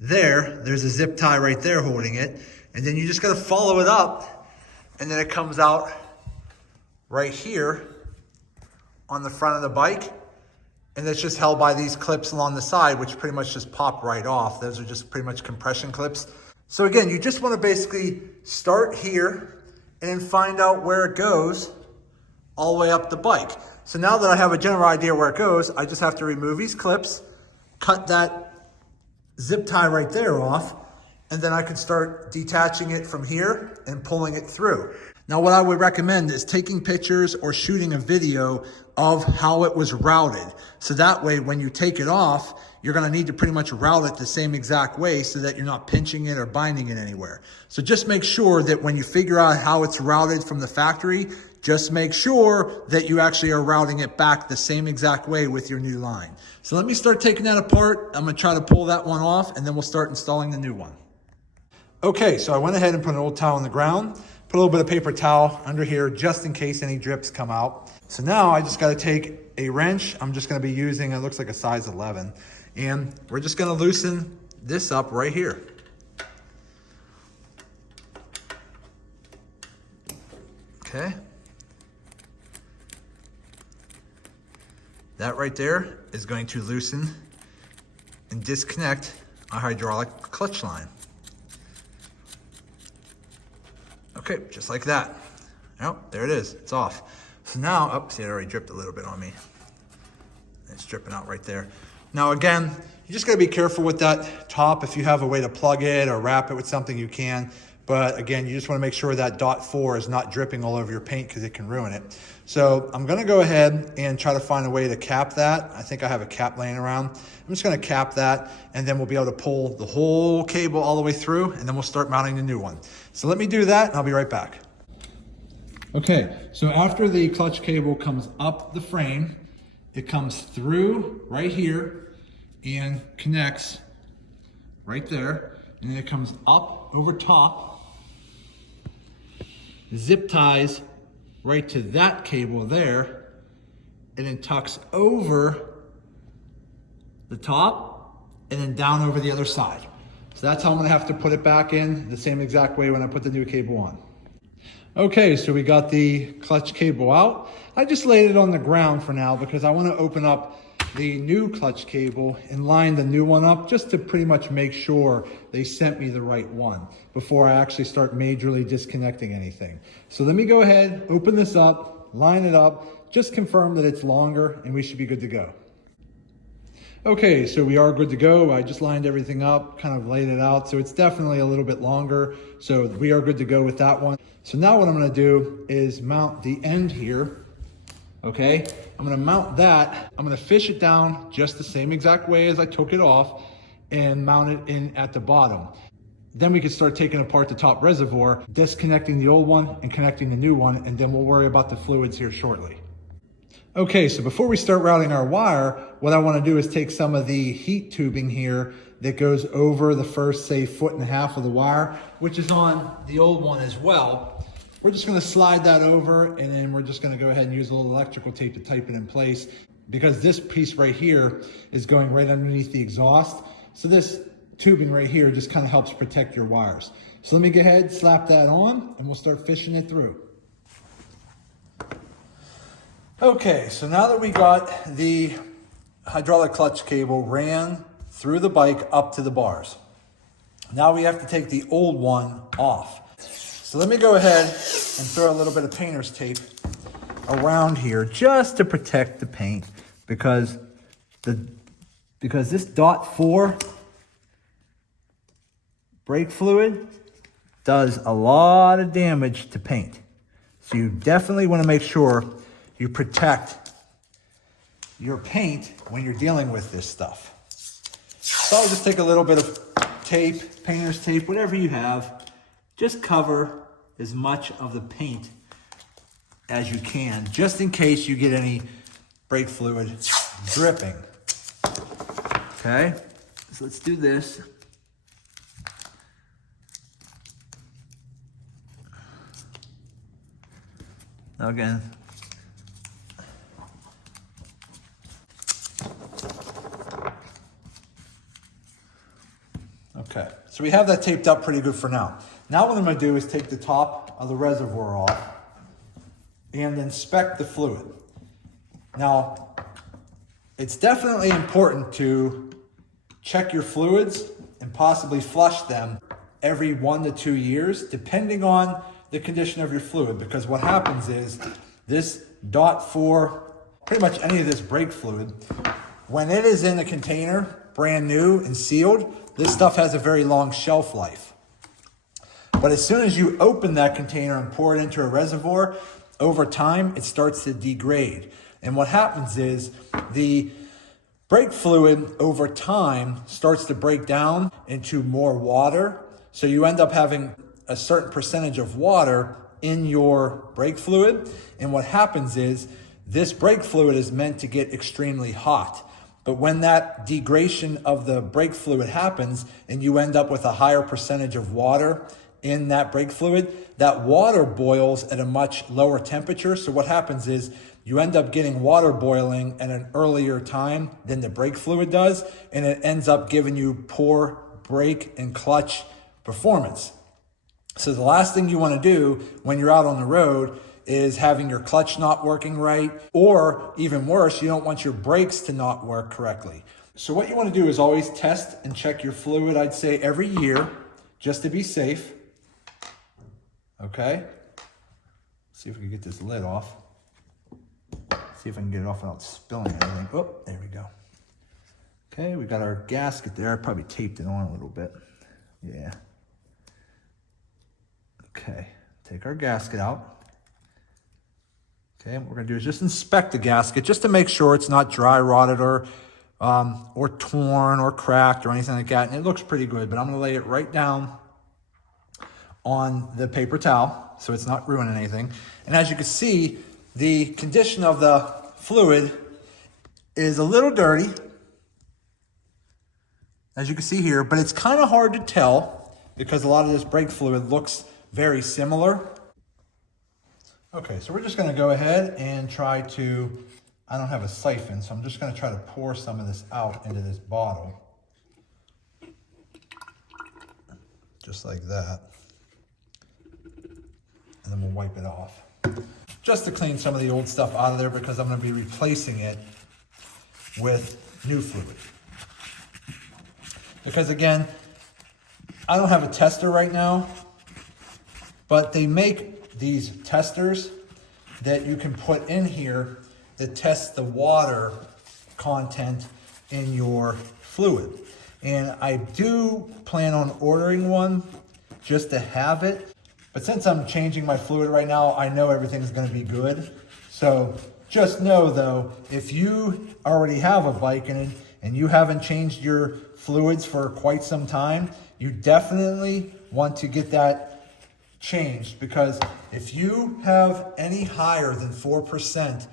there. There's a zip tie right there holding it. And then you just got to follow it up, and then it comes out right here on the front of the bike. And it's just held by these clips along the side, which pretty much just pop right off. Those are just pretty much compression clips. So again, you just want to basically start here and then find out where it goes all the way up the bike. So now that I have a general idea where it goes, I just have to remove these clips, cut that zip tie right there off, and then I can start detaching it from here and pulling it through. Now, what I would recommend is taking pictures or shooting a video of how it was routed. So that way, when you take it off, you're gonna need to pretty much route it the same exact way so that you're not pinching it or binding it anywhere. So just make sure that when you figure out how it's routed from the factory, just make sure that you actually are routing it back the same exact way with your new line. So let me start taking that apart. I'm gonna try to pull that one off and then we'll start installing the new one. Okay, so I went ahead and put an old towel on the ground, put a little bit of paper towel under here just in case any drips come out. So now I just gotta take a wrench. I'm just gonna be using, it looks like a size 11, and we're just gonna loosen this up right here. Okay. That right there is going to loosen and disconnect a hydraulic clutch line. Okay, just like that. Oh, there it is, it's off. So now, oh, see, it already dripped a little bit on me. It's dripping out right there. Now again, you just gotta be careful with that top. If you have a way to plug it or wrap it with something, you can. But again, you just wanna make sure that .4 is not dripping all over your paint because it can ruin it. So I'm gonna go ahead and try to find a way to cap that. I think I have a cap laying around. I'm just gonna cap that and then we'll be able to pull the whole cable all the way through and then we'll start mounting the new one. So let me do that and I'll be right back. Okay, so after the clutch cable comes up the frame, it comes through right here and connects right there. And then it comes up over top, zip ties right to that cable there, and then tucks over the top and then down over the other side. So that's how I'm gonna have to put it back in the same exact way when I put the new cable on. Okay, so we got the clutch cable out. I just laid it on the ground for now because I wanna open up the new clutch cable and line the new one up just to pretty much make sure they sent me the right one before I actually start majorly disconnecting anything. So let me go ahead, open this up, line it up, just confirm that it's longer and we should be good to go. Okay, so we are good to go. I just lined everything up, kind of laid it out. So it's definitely a little bit longer. So we are good to go with that one. So now what I'm gonna do is mount the end here. Okay, I'm gonna mount that. I'm gonna fish it down just the same exact way as I took it off and mount it in at the bottom. Then we can start taking apart the top reservoir, disconnecting the old one and connecting the new one, and then we'll worry about the fluids here shortly. Okay, so before we start routing our wire, what I wanna do is take some of the heat tubing here that goes over the first, say, 1.5 feet of the wire, which is on the old one as well. We're just gonna slide that over and then we're just gonna go ahead and use a little electrical tape to type it in place because this piece right here is going right underneath the exhaust. So this tubing right here just kind of helps protect your wires. So let me go ahead, slap that on and we'll start fishing it through. Okay, so now that we got the hydraulic clutch cable ran through the bike up to the bars, now we have to take the old one off. So let me go ahead and throw a little bit of painter's tape around here just to protect the paint because this .4 brake fluid does a lot of damage to paint. So you definitely want to make sure you protect your paint when you're dealing with this stuff. So I'll just take a little bit of tape, painter's tape, whatever you have. Just cover as much of the paint as you can, just in case you get any brake fluid dripping. Okay, so let's do this. Now again, okay, so we have that taped up pretty good for now. Now what I'm gonna do is take the top of the reservoir off and inspect the fluid. Now, it's definitely important to check your fluids and possibly flush them every 1 to 2 years, depending on the condition of your fluid, because what happens is this .4, pretty much any of this brake fluid, when it is in a container, brand new and sealed, this stuff has a very long shelf life. But as soon as you open that container and pour it into a reservoir, over time, it starts to degrade. And what happens is the brake fluid over time starts to break down into more water. So you end up having a certain percentage of water in your brake fluid. And what happens is this brake fluid is meant to get extremely hot. But when that degradation of the brake fluid happens and you end up with a higher percentage of water in that brake fluid, that water boils at a much lower temperature. So what happens is you end up getting water boiling at an earlier time than the brake fluid does, and it ends up giving you poor brake and clutch performance. So the last thing you want to do when you're out on the road is having your clutch not working right, or even worse, you don't want your brakes to not work correctly. So what you want to do is always test and check your fluid, I'd say every year, just to be safe. Okay, see if we can get this lid off. See if I can get it off without spilling anything. Oh, there we go. Okay, we got our gasket there. I probably taped it on a little bit. Yeah. Okay, take our gasket out. Okay, and what we're gonna do is just inspect the gasket just to make sure it's not dry rotted or torn or cracked or anything like that. And it looks pretty good, but I'm gonna lay it right down on the paper towel so it's not ruining anything. And as you can see, the condition of the fluid is a little dirty, as you can see here, but it's kind of hard to tell because a lot of this brake fluid looks very similar. Okay, so we're just gonna go ahead and try to, I don't have a siphon, so I'm just gonna try to pour some of this out into this bottle. Just like that. And then we'll wipe it off. Just to clean some of the old stuff out of there because I'm gonna be replacing it with new fluid. Because again, I don't have a tester right now, but they make these testers that you can put in here that test the water content in your fluid. And I do plan on ordering one just to have it. But since I'm changing my fluid right now, I know everything's gonna be good. So just know though, if you already have a bike and you haven't changed your fluids for quite some time, you definitely want to get that changed, because if you have any higher than 4%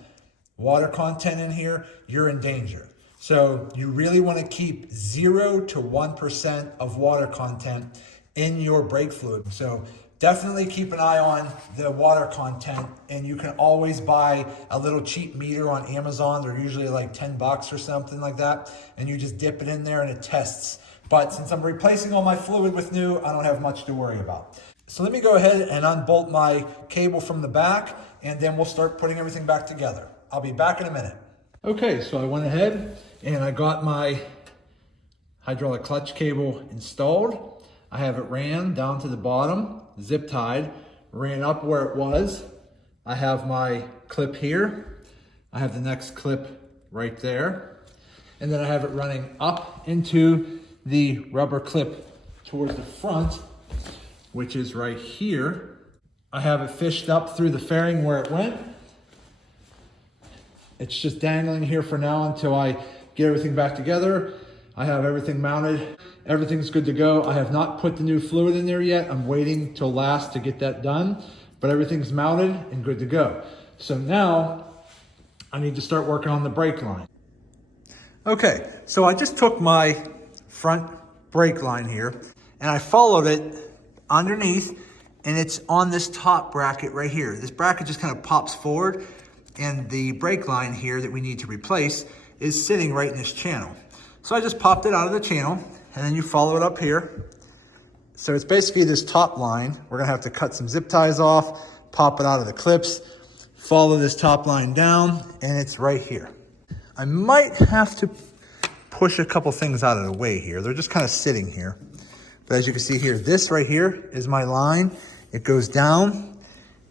water content in here, you're in danger. So you really want to keep 0 to 1% of water content in your brake fluid. So definitely keep an eye on the water content, and you can always buy a little cheap meter on Amazon. They're usually like 10 bucks or something like that, and you just dip it in there and it tests. But since I'm replacing all my fluid with new, I don't have much to worry about. So let me go ahead and unbolt my cable from the back, and then we'll start putting everything back together. I'll be back in a minute. Okay, so I went ahead and I got my hydraulic clutch cable installed. I have it ran down to the bottom, zip tied, ran up where it was. I have my clip here. I have the next clip right there. And then I have it running up into the rubber clip towards the front, which is right here. I have it fished up through the fairing where it went. It's just dangling here for now until I get everything back together. I have everything mounted. Everything's good to go. I have not put the new fluid in there yet. I'm waiting till last to get that done, but everything's mounted and good to go. So now I need to start working on the brake line. Okay, so I just took my front brake line here and I followed it underneath, and it's on this top bracket right here. This bracket just kind of pops forward, and the brake line here that we need to replace is sitting right in this channel. So I just popped it out of the channel, and then you follow it up here. So it's basically this top line. We're gonna have to cut some zip ties off, pop it out of the clips, follow this top line down, and it's right here. I might have to push a couple things out of the way here. They're just kind of sitting here. But as you can see here, this right here is my line. It goes down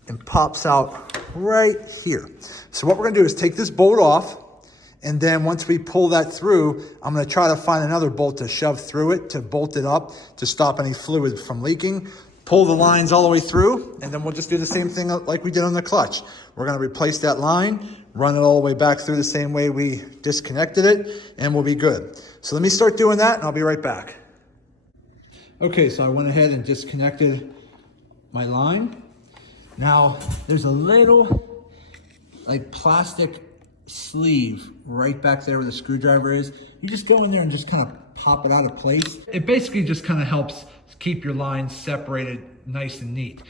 and pops out right here. So what we're gonna do is take this bolt off, and then once we pull that through, I'm gonna try to find another bolt to shove through it, to bolt it up, to stop any fluid from leaking. pull the lines all the way through, and then we'll just do the same thing like we did on the clutch. We're gonna replace that line, run it all the way back through the same way we disconnected it, and we'll be good. So let me start doing that, and I'll be right back. Okay, so I went ahead and disconnected my line. Now, there's a little like plastic sleeve right back there where the screwdriver is. You just go in there and just kind of pop it out of place. It basically just kind of helps keep your lines separated nice and neat.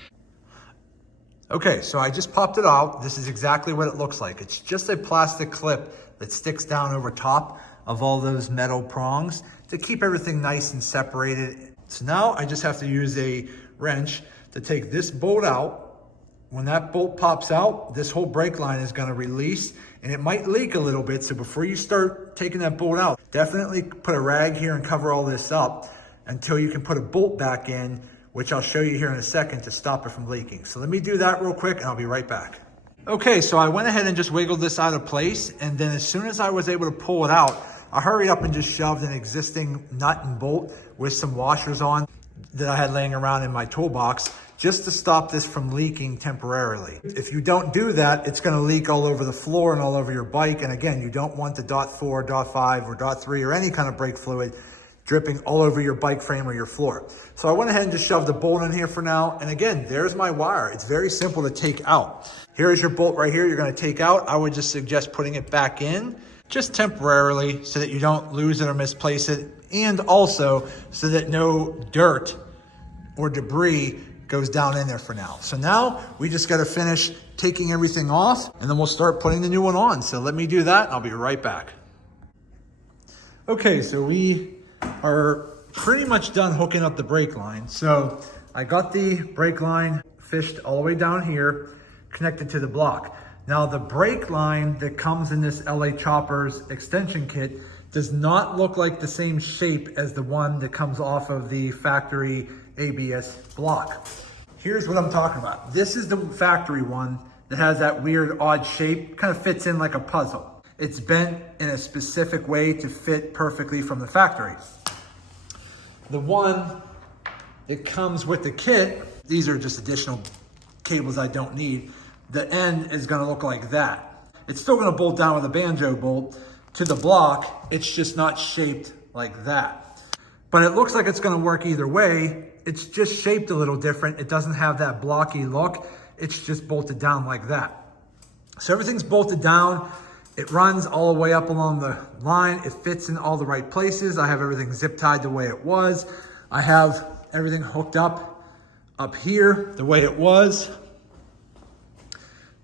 Okay, so I just popped it out. This is exactly what it looks like. It's just a plastic clip that sticks down over top of all those metal prongs to keep everything nice and separated. So now I just have to use a wrench to take this bolt out. When that bolt pops out, this whole brake line is gonna release, and it might leak a little bit. So before you start taking that bolt out, definitely put a rag here and cover all this up until you can put a bolt back in, which I'll show you here in a second to stop it from leaking. So let me do that real quick and I'll be right back. Okay, so I went ahead and just wiggled this out of place, and then as soon as I was able to pull it out, I hurried up and just shoved an existing nut and bolt with some washers on that I had laying around in my toolbox, just to stop this from leaking temporarily. If you don't do that, it's gonna leak all over the floor and all over your bike. And again, you don't want the .4, .5, or .3 or any kind of brake fluid dripping all over your bike frame or your floor. So I went ahead and just shoved the bolt in here for now. And again, there's my wire. It's very simple to take out. Here is your bolt right here you're gonna take out. I would just suggest putting it back in just temporarily so that you don't lose it or misplace it. And also so that no dirt or debris goes down in there for now. So now we just got to finish taking everything off, and then we'll start putting the new one on. So let me do that. I'll be right back. Okay, so we are pretty much done hooking up the brake line. So I got the brake line fished all the way down here, connected to the block. Now the brake line that comes in this LA Choppers extension kit does not look like the same shape as the one that comes off of the factory ABS block. Here's what I'm talking about. This is the factory one that has that weird odd shape, kind of fits in like a puzzle. It's bent in a specific way to fit perfectly from the factory. The one that comes with the kit, these are just additional cables I don't need. The end is gonna look like that. It's still gonna bolt down with a banjo bolt to the block. It's just not shaped like that. But it looks like it's gonna work either way. It's just shaped a little different. It doesn't have that blocky look. It's just bolted down like that. So everything's bolted down. It runs all the way up along the line. It fits in all the right places. I have everything zip tied the way it was. I have everything hooked up here the way it was.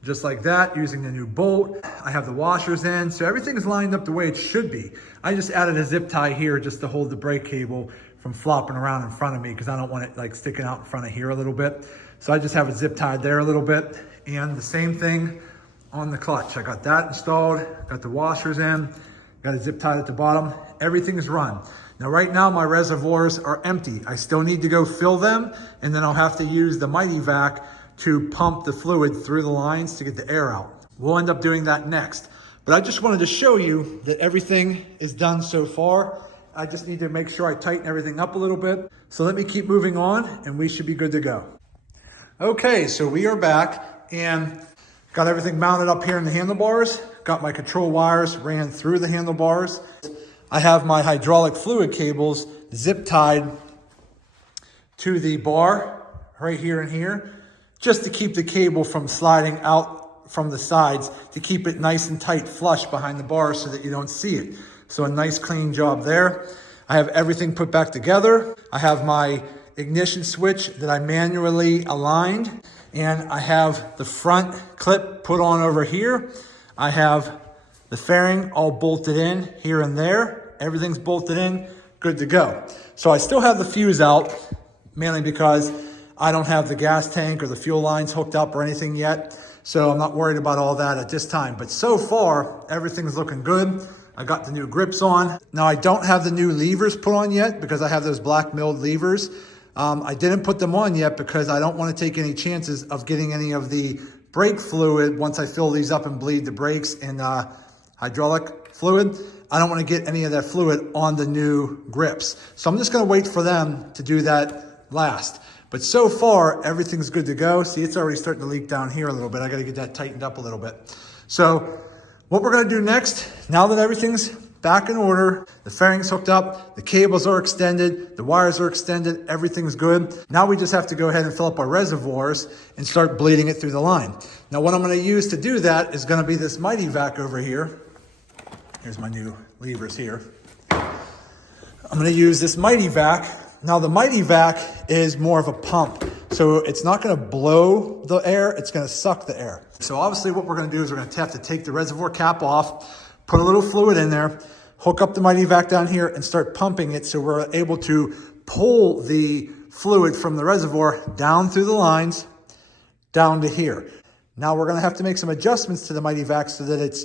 Just like that, using the new bolt. I have the washers in, so everything is lined up the way it should be. I just added a zip tie here just to hold the brake cable from flopping around in front of me because I don't want it like sticking out in front of here a little bit. So I just have it zip tied there a little bit. And the same thing on the clutch. I got that installed, got the washers in, got it zip tied at the bottom. Everything is run. Now right now my reservoirs are empty. I still need to go fill them, and then I'll have to use the MITYVAC to pump the fluid through the lines to get the air out. We'll end up doing that next. But I just wanted to show you that everything is done so far. I just need to make sure I tighten everything up a little bit. So let me keep moving on and we should be good to go. Okay, so we are back and got everything mounted up here in the handlebars. Got my control wires ran through the handlebars. I have my hydraulic fluid cables zip tied to the bar right here and here, just to keep the cable from sliding out from the sides, to keep it nice and tight flush behind the bar so that you don't see it. So a nice clean job there. I have everything put back together. I have my ignition switch that I manually aligned, and I have the front clip put on over here. I have the fairing all bolted in here and there. Everything's bolted in, good to go. So I still have the fuse out, mainly because I don't have the gas tank or the fuel lines hooked up or anything yet. So I'm not worried about all that at this time. But so far, everything's looking good. I got the new grips on. Now I don't have the new levers put on yet because I have those black milled levers. I didn't put them on yet because I don't want to take any chances of getting any of the brake fluid once I fill these up and bleed the brakes in hydraulic fluid. I don't want to get any of that fluid on the new grips. So I'm just going to wait for them to do that last. But so far, everything's good to go. See, it's already starting to leak down here a little bit. I gotta get that tightened up a little bit. So what we're gonna do next, now that everything's back in order, the fairing's hooked up, the cables are extended, the wires are extended, everything's good. Now we just have to go ahead and fill up our reservoirs and start bleeding it through the line. Now what I'm gonna use to do that is gonna be this MITYVAC over here. Here's my new levers here. I'm gonna use this MITYVAC. Now the MITYVAC is more of a pump. So it's not gonna blow the air, it's gonna suck the air. So obviously what we're gonna do is we're gonna have to take the reservoir cap off, put a little fluid in there, hook up the MITYVAC down here and start pumping it so we're able to pull the fluid from the reservoir down through the lines, down to here. Now we're gonna have to make some adjustments to the MITYVAC so that it's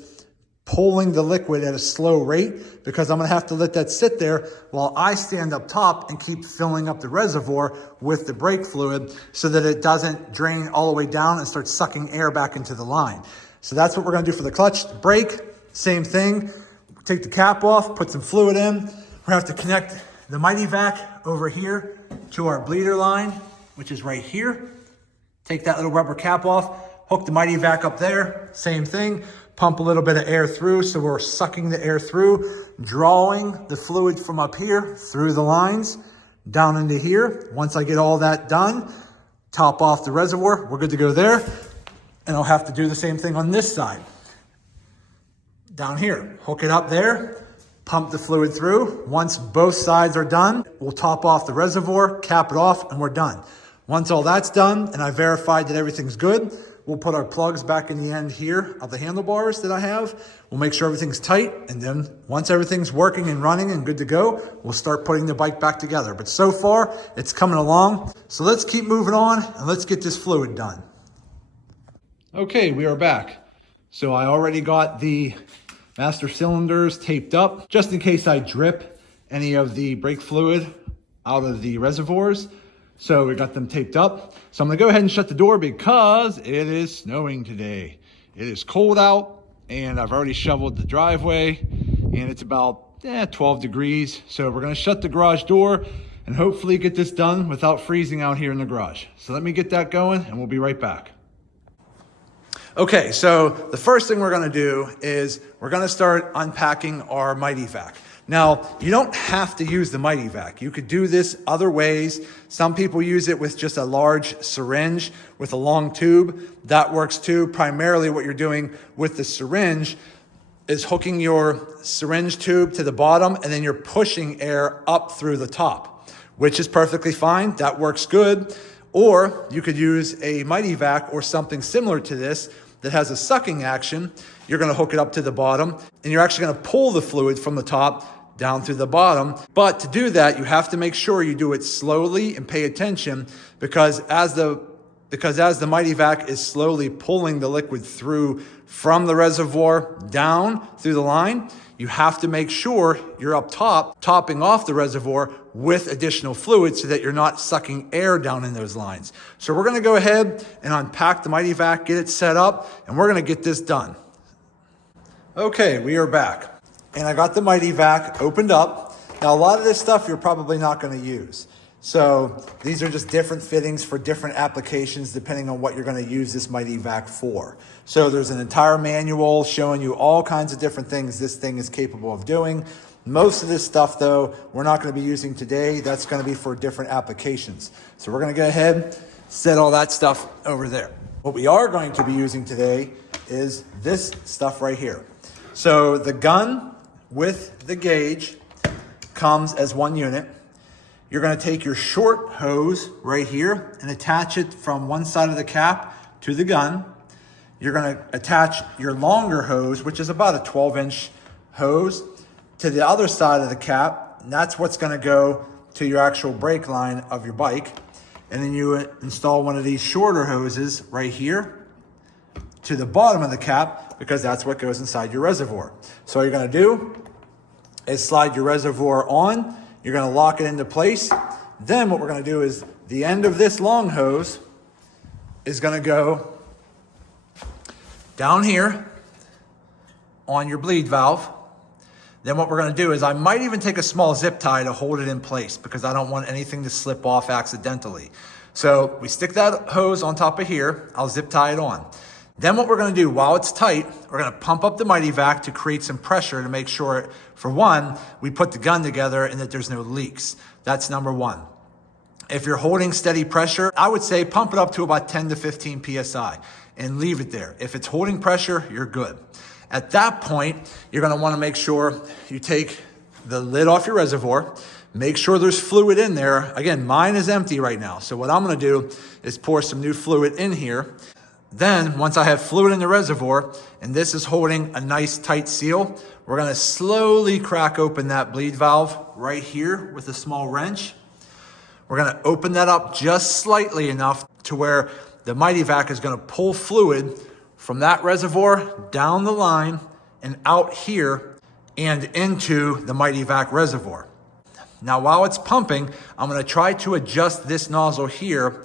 pulling the liquid at a slow rate, because I'm gonna have to let that sit there while I stand up top and keep filling up the reservoir with the brake fluid so that it doesn't drain all the way down and start sucking air back into the line. So that's what we're gonna do for the clutch. The brake, same thing. Take the cap off, put some fluid in. We're gonna have to connect the MITYVAC over here to our bleeder line, which is right here. Take that little rubber cap off, hook the MITYVAC up there, same thing. Pump a little bit of air through, so we're sucking the air through, drawing the fluid from up here through the lines, down into here. Once I get all that done, top off the reservoir, we're good to go there. And I'll have to do the same thing on this side. Down here, hook it up there, pump the fluid through. Once both sides are done, we'll top off the reservoir, cap it off, and we're done. Once all that's done, and I verified that everything's good, we'll put our plugs back in the end here of the handlebars that I have. We'll make sure everything's tight, and then once everything's working and running and good to go, we'll start putting the bike back together. But so far, it's coming along. So let's keep moving on, and let's get this fluid done. Okay, we are back. So I already got the master cylinders taped up, just in case I drip any of the brake fluid out of the reservoirs. So we got them taped up. So I'm gonna go ahead and shut the door because it is snowing today. It is cold out and I've already shoveled the driveway and it's about 12 degrees. So we're gonna shut the garage door and hopefully get this done without freezing out here in the garage. So let me get that going and we'll be right back. Okay, so the first thing we're gonna do is we're gonna start unpacking our MITYVAC. Now, you don't have to use the MITYVAC. You could do this other ways. Some people use it with just a large syringe with a long tube. That works too. Primarily what you're doing with the syringe is hooking your syringe tube to the bottom and then you're pushing air up through the top, which is perfectly fine. That works good. Or you could use a MITYVAC or something similar to this that has a sucking action. You're gonna hook it up to the bottom and you're actually gonna pull the fluid from the top down through the bottom. But to do that, you have to make sure you do it slowly and pay attention because as the MITYVAC is slowly pulling the liquid through from the reservoir down through the line, you have to make sure you're up top, topping off the reservoir with additional fluid so that you're not sucking air down in those lines. So we're gonna go ahead and unpack the MITYVAC, get it set up, and we're gonna get this done. Okay, we are back. And I got the MITYVAC opened up. Now a lot of this stuff you're probably not gonna use. So these are just different fittings for different applications depending on what you're gonna use this MITYVAC for. So there's an entire manual showing you all kinds of different things this thing is capable of doing. Most of this stuff though, we're not gonna be using today. That's gonna be for different applications. So we're gonna go ahead, set all that stuff over there. What we are going to be using today is this stuff right here. So the gun with the gauge comes as one unit. You're gonna take your short hose right here and attach it from one side of the cap to the gun. You're gonna attach your longer hose, which is about a 12-inch hose, to the other side of the cap. And that's what's gonna go to your actual brake line of your bike. And then you install one of these shorter hoses right here to the bottom of the cap because that's what goes inside your reservoir. So all you're gonna do is slide your reservoir on. You're gonna lock it into place. Then what we're gonna do is the end of this long hose is gonna go down here on your bleed valve. Then what we're gonna do is I might even take a small zip tie to hold it in place because I don't want anything to slip off accidentally. So we stick that hose on top of here. I'll zip tie it on. Then what we're gonna do while it's tight, we're gonna pump up the MITYVAC to create some pressure to make sure, for one, we put the gun together and that there's no leaks. That's number one. If you're holding steady pressure, I would say pump it up to about 10 to 15 PSI and leave it there. If it's holding pressure, you're good. At that point, you're gonna wanna make sure you take the lid off your reservoir, make sure there's fluid in there. Again, mine is empty right now. So what I'm gonna do is pour some new fluid in here. Then, once I have fluid in the reservoir, and this is holding a nice tight seal, we're gonna slowly crack open that bleed valve right here with a small wrench. We're gonna open that up just slightly enough to where the MITYVAC is gonna pull fluid from that reservoir down the line and out here and into the MITYVAC reservoir. Now, while it's pumping, I'm gonna try to adjust this nozzle here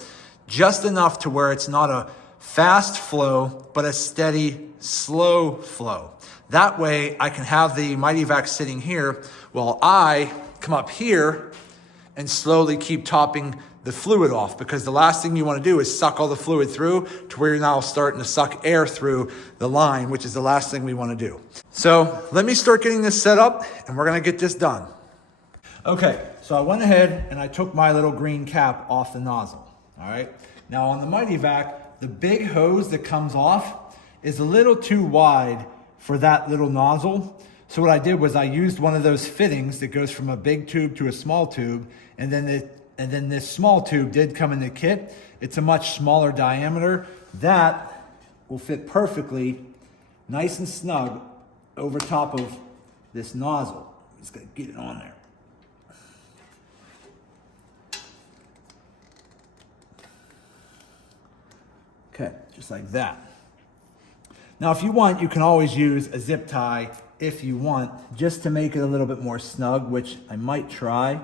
just enough to where it's not a fast flow, but a steady, slow flow. That way I can have the MITYVAC sitting here while I come up here and slowly keep topping the fluid off, because the last thing you want to do is suck all the fluid through to where you're now starting to suck air through the line, which is the last thing we want to do. So let me start getting this set up and we're going to get this done. Okay, so I went ahead and I took my little green cap off the nozzle. All right. Now on the MITYVAC, the big hose that comes off is a little too wide for that little nozzle. So what I did was I used one of those fittings that goes from a big tube to a small tube, and then this small tube did come in the kit. It's a much smaller diameter. That will fit perfectly, nice and snug, over top of this nozzle. Just gotta get it on there. Okay, just like that. Now, if you want, you can always use a zip tie if you want, just to make it a little bit more snug, which I might try.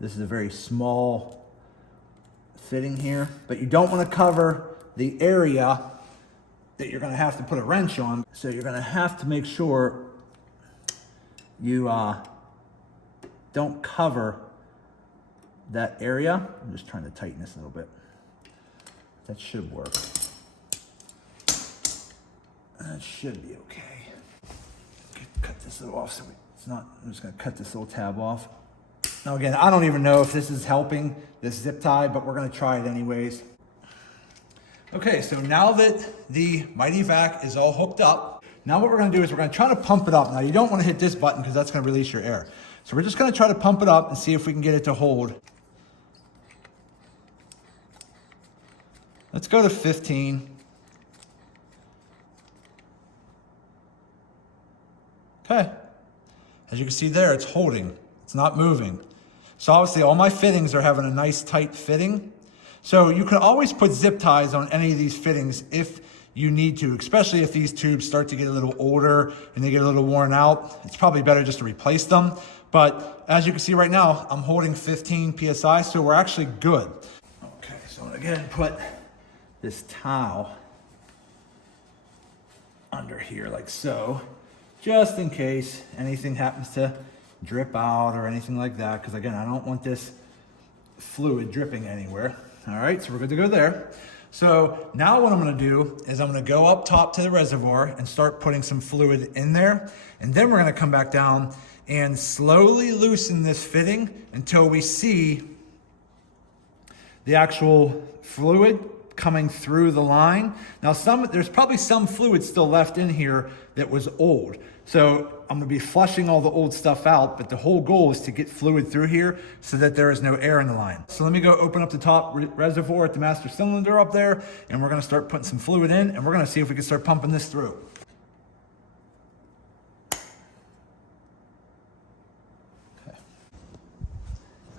This is a very small fitting here, but you don't want to cover the area that you're going to have to put a wrench on. So you're going to have to make sure you don't cover that area. I'm just trying to tighten this a little bit. That should work. That should be okay. Cut this little off so it's not, I'm just gonna cut this little tab off. Now again, I don't even know if this is helping this zip tie, but we're gonna try it anyways. Okay, so now that the MITYVAC is all hooked up, now what we're gonna do is we're gonna try to pump it up. Now you don't wanna hit this button because that's gonna release your air. So we're just gonna try to pump it up and see if we can get it to hold. Let's go to 15. Okay, as you can see there, it's holding, it's not moving. So obviously all my fittings are having a nice tight fitting. So you can always put zip ties on any of these fittings if you need to, especially if these tubes start to get a little older and they get a little worn out. It's probably better just to replace them. But as you can see right now, I'm holding 15 PSI, so we're actually good. Okay, so I'm gonna go ahead and put this towel under here like so, just in case anything happens to drip out or anything like that, because again, I don't want this fluid dripping anywhere. All right, so we're good to go there. So now what I'm gonna do is I'm gonna go up top to the reservoir and start putting some fluid in there. And then we're gonna come back down and slowly loosen this fitting until we see the actual fluid coming through the line. Now there's probably some fluid still left in here that was old. So I'm gonna be flushing all the old stuff out, but the whole goal is to get fluid through here so that there is no air in the line. So let me go open up the top reservoir at the master cylinder up there, and we're gonna start putting some fluid in, and we're gonna see if we can start pumping this through.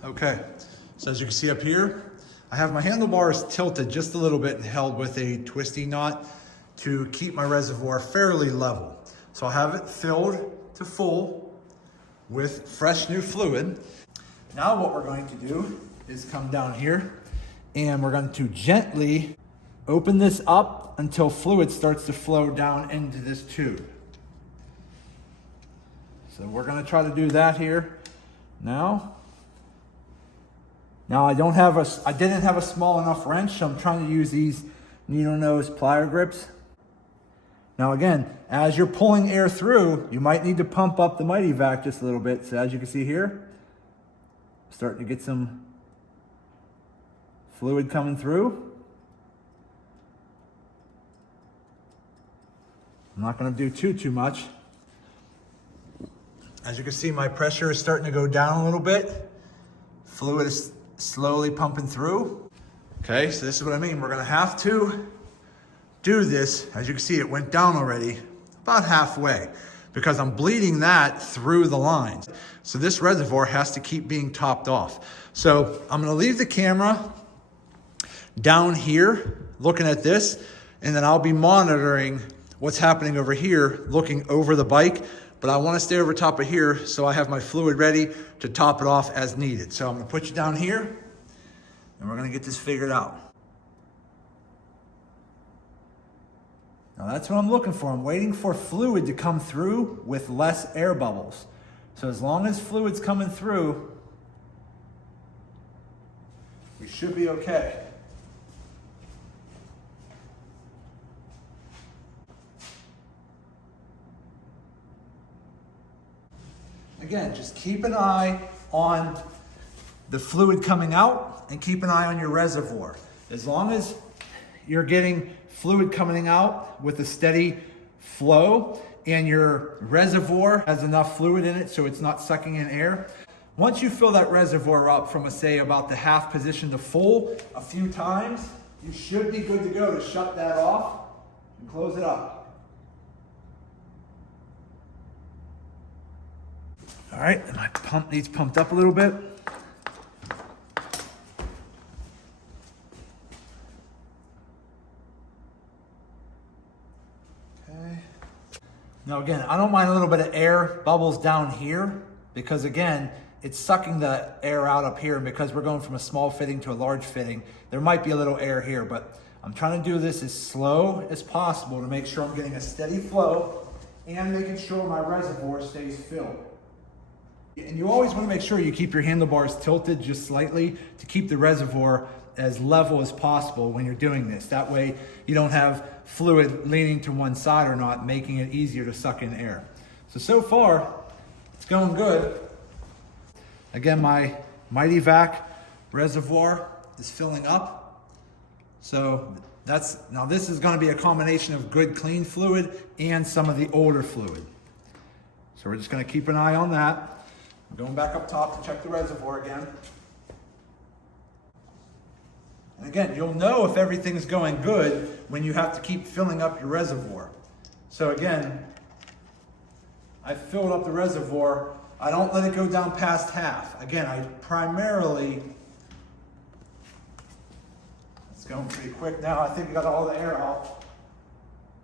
Okay, so as you can see up here, I have my handlebars tilted just a little bit and held with a twisty knot to keep my reservoir fairly level. So I have it filled to full with fresh new fluid. Now what we're going to do is come down here and we're going to gently open this up until fluid starts to flow down into this tube. So we're going to try to do that here now. Now I didn't have a small enough wrench, so I'm trying to use these needle nose plier grips. Now again, as you're pulling air through, you might need to pump up the MITYVAC just a little bit. So as you can see here, starting to get some fluid coming through. I'm not going to do too much. As you can see, my pressure is starting to go down a little bit. Fluid is slowly pumping through. Okay, so this is what I mean. We're going to have to do this. As you can see, it went down already about halfway because I'm bleeding that through the lines. So this reservoir has to keep being topped off. So I'm going to leave the camera down here looking at this, and then I'll be monitoring what's happening over here, looking over the bike. But I want to stay over top of here so I have my fluid ready to top it off as needed. So I'm going to put you down here and we're going to get this figured out. Now that's what I'm looking for. I'm waiting for fluid to come through with less air bubbles. So as long as fluid's coming through, we should be okay. Again, just keep an eye on the fluid coming out and keep an eye on your reservoir. As long as you're getting fluid coming out with a steady flow and your reservoir has enough fluid in it so it's not sucking in air. Once you fill that reservoir up from say about the half position to full a few times, you should be good to go to shut that off and close it up. All right, and my pump needs pumped up a little bit. Okay. Now again, I don't mind a little bit of air bubbles down here because again, it's sucking the air out up here, and because we're going from a small fitting to a large fitting, there might be a little air here, but I'm trying to do this as slow as possible to make sure I'm getting a steady flow and making sure my reservoir stays filled. And you always want to make sure you keep your handlebars tilted just slightly to keep the reservoir as level as possible when you're doing this. That way you don't have fluid leaning to one side or not, making it easier to suck in air. So far, it's going good. Again, my MITYVAC reservoir is filling up. So now this is going to be a combination of good clean fluid and some of the older fluid. So we're just going to keep an eye on that. I'm going back up top to check the reservoir again. And again, you'll know if everything's going good when you have to keep filling up your reservoir. So again, I filled up the reservoir. I don't let it go down past half. Again, it's going pretty quick now. I think we got all the air out.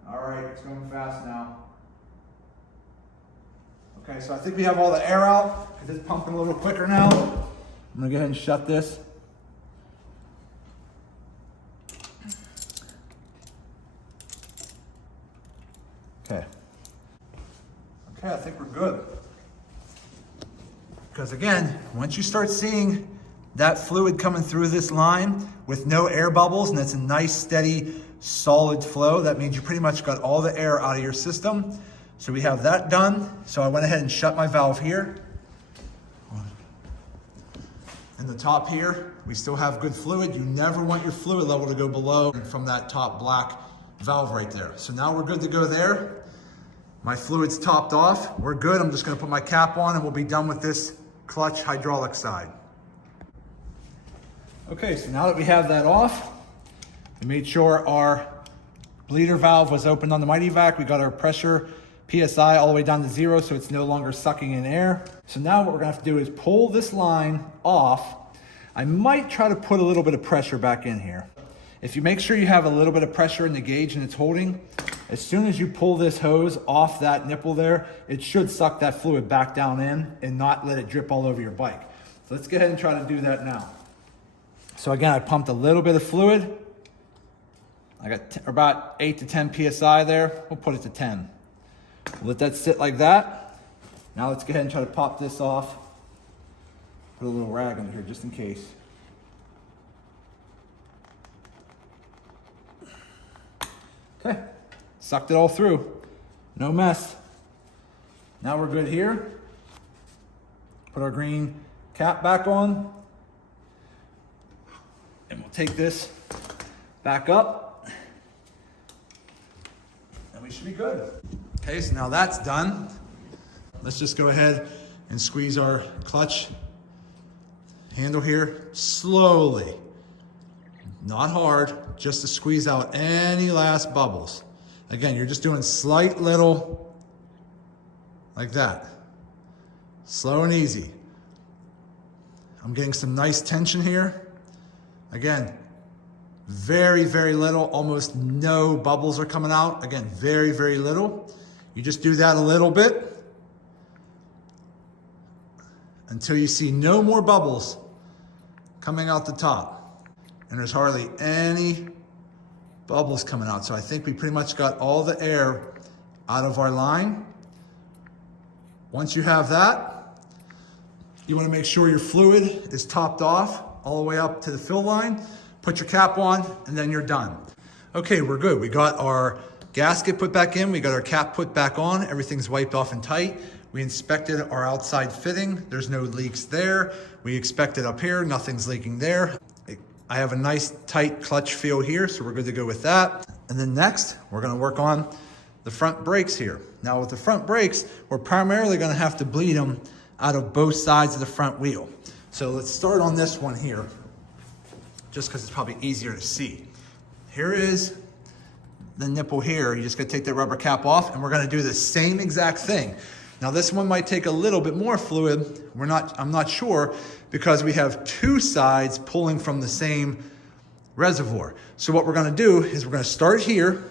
All right, it's going fast now. Okay, so I think we have all the air out because it's pumping a little quicker now. I'm gonna go ahead and shut this. Okay, I think we're good. Because again, once you start seeing that fluid coming through this line with no air bubbles, and it's a nice, steady, solid flow, that means you pretty much got all the air out of your system. So we have that done. So I went ahead and shut my valve here. In the top here, we still have good fluid. You never want your fluid level to go below from that top black valve right there. So now we're good to go there. My fluid's topped off. We're good. I'm just gonna put my cap on and we'll be done with this clutch hydraulic side. Okay, so now that we have that off, we made sure our bleeder valve was opened on the MITYVAC. We got our pressure PSI all the way down to 0, so it's no longer sucking in air. So now what we're gonna have to do is pull this line off. I might try to put a little bit of pressure back in here. If you make sure you have a little bit of pressure in the gauge and it's holding, as soon as you pull this hose off that nipple there, it should suck that fluid back down in and not let it drip all over your bike. So let's go ahead and try to do that now. So again, I pumped a little bit of fluid. I got about 8 to 10 PSI there. We'll put it to 10. Let that sit like that. Now let's go ahead and try to pop this off. Put a little rag under here just in case. Okay, sucked it all through. No mess. Now we're good here. Put our green cap back on. And we'll take this back up. And we should be good. Okay, so now that's done. Let's just go ahead and squeeze our clutch handle here slowly. Not hard, just to squeeze out any last bubbles. Again, you're just doing slight little, like that. Slow and easy. I'm getting some nice tension here. Again, very, very little, almost no bubbles are coming out. Again, very, very little. You just do that a little bit until you see no more bubbles coming out the top. And there's hardly any bubbles coming out. So I think we pretty much got all the air out of our line. Once you have that, you want to make sure your fluid is topped off all the way up to the fill line. Put your cap on, and then you're done. Okay, we're good. We got our gasket put back in. We got our cap put back on. Everything's wiped off and tight. We inspected our outside fitting. There's no leaks there. We inspected up here. Nothing's leaking there. I have a nice tight clutch feel here, so we're good to go with that. And then next, we're gonna work on the front brakes here. Now with the front brakes, we're primarily gonna have to bleed them out of both sides of the front wheel. So let's start on this one here, just because it's probably easier to see. Here is the nipple here. You just gotta take the rubber cap off, and we're gonna do the same exact thing. Now this one might take a little bit more fluid. I'm not sure, because we have two sides pulling from the same reservoir. So what we're gonna do is we're gonna start here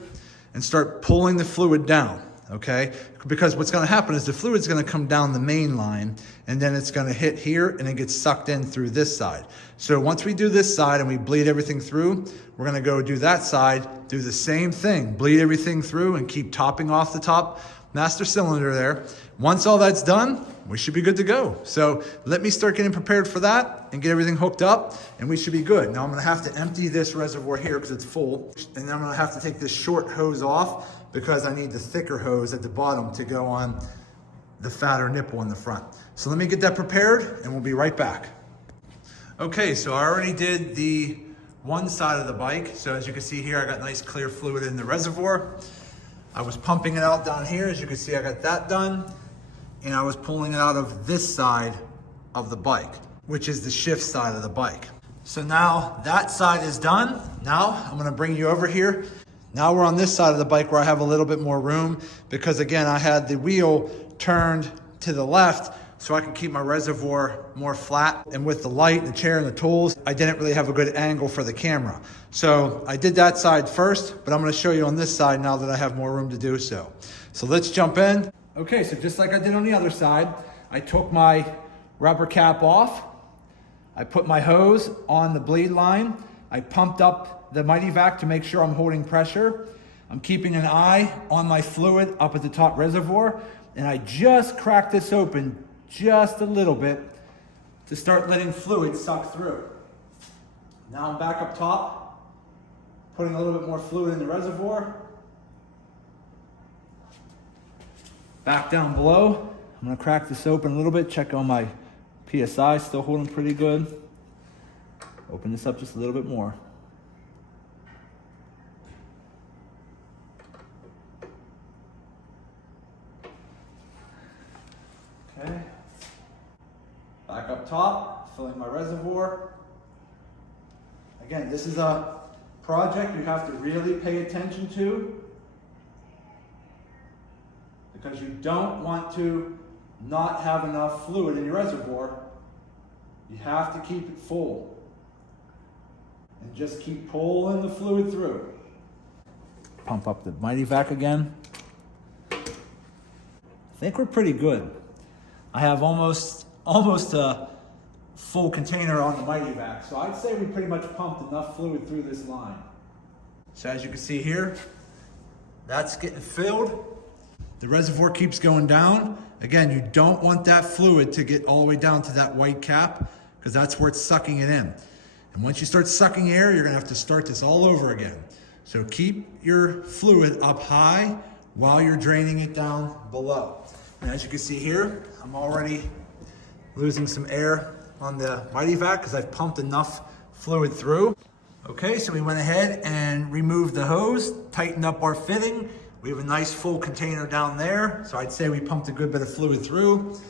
and start pulling the fluid down, okay? Because what's gonna happen is the fluid's gonna come down the main line, and then it's gonna hit here and it gets sucked in through this side. So once we do this side and we bleed everything through, we're gonna go do that side, do the same thing, bleed everything through and keep topping off the top master cylinder there. Once all that's done, we should be good to go. So let me start getting prepared for that and get everything hooked up, and we should be good. Now I'm gonna have to empty this reservoir here because it's full, and then I'm gonna have to take this short hose off because I need the thicker hose at the bottom to go on the fatter nipple in the front. So let me get that prepared and we'll be right back. Okay, so I already did the one side of the bike. So as you can see here, I got nice clear fluid in the reservoir. I was pumping it out down here. As you can see, I got that done. And I was pulling it out of this side of the bike, which is the shift side of the bike. So now that side is done. Now I'm gonna bring you over here. Now we're on this side of the bike where I have a little bit more room, because again, I had the wheel turned to the left so I can keep my reservoir more flat. And with the light, the chair, and the tools, I didn't really have a good angle for the camera. So I did that side first, but I'm gonna show you on this side now that I have more room to do so. So let's jump in. Okay, so just like I did on the other side, I took my rubber cap off. I put my hose on the bleed line. I pumped up the MITYVAC to make sure I'm holding pressure. I'm keeping an eye on my fluid up at the top reservoir, and I just cracked this open just a little bit to start letting fluid suck through. Now I'm back up top, putting a little bit more fluid in the reservoir. Back down below, I'm gonna crack this open a little bit, check on my PSI, still holding pretty good. Open this up just a little bit more. Okay. Back up top, filling my reservoir. Again, this is a project you have to really pay attention to, because you don't want to not have enough fluid in your reservoir. You have to keep it full. And just keep pulling the fluid through. Pump up the MITYVAC again. I think we're pretty good. I have almost a full container on the MITYVAC, so I'd say we pretty much pumped enough fluid through this line. So as you can see here, that's getting filled. The reservoir keeps going down. Again, you don't want that fluid to get all the way down to that white cap, because that's where it's sucking it in. And once you start sucking air, you're gonna have to start this all over again. So keep your fluid up high while you're draining it down below. And as you can see here, I'm already losing some air on the MITYVAC because I've pumped enough fluid through. Okay, so we went ahead and removed the hose, tightened up our fitting. We have a nice full container down there. So I'd say we pumped a good bit of fluid through.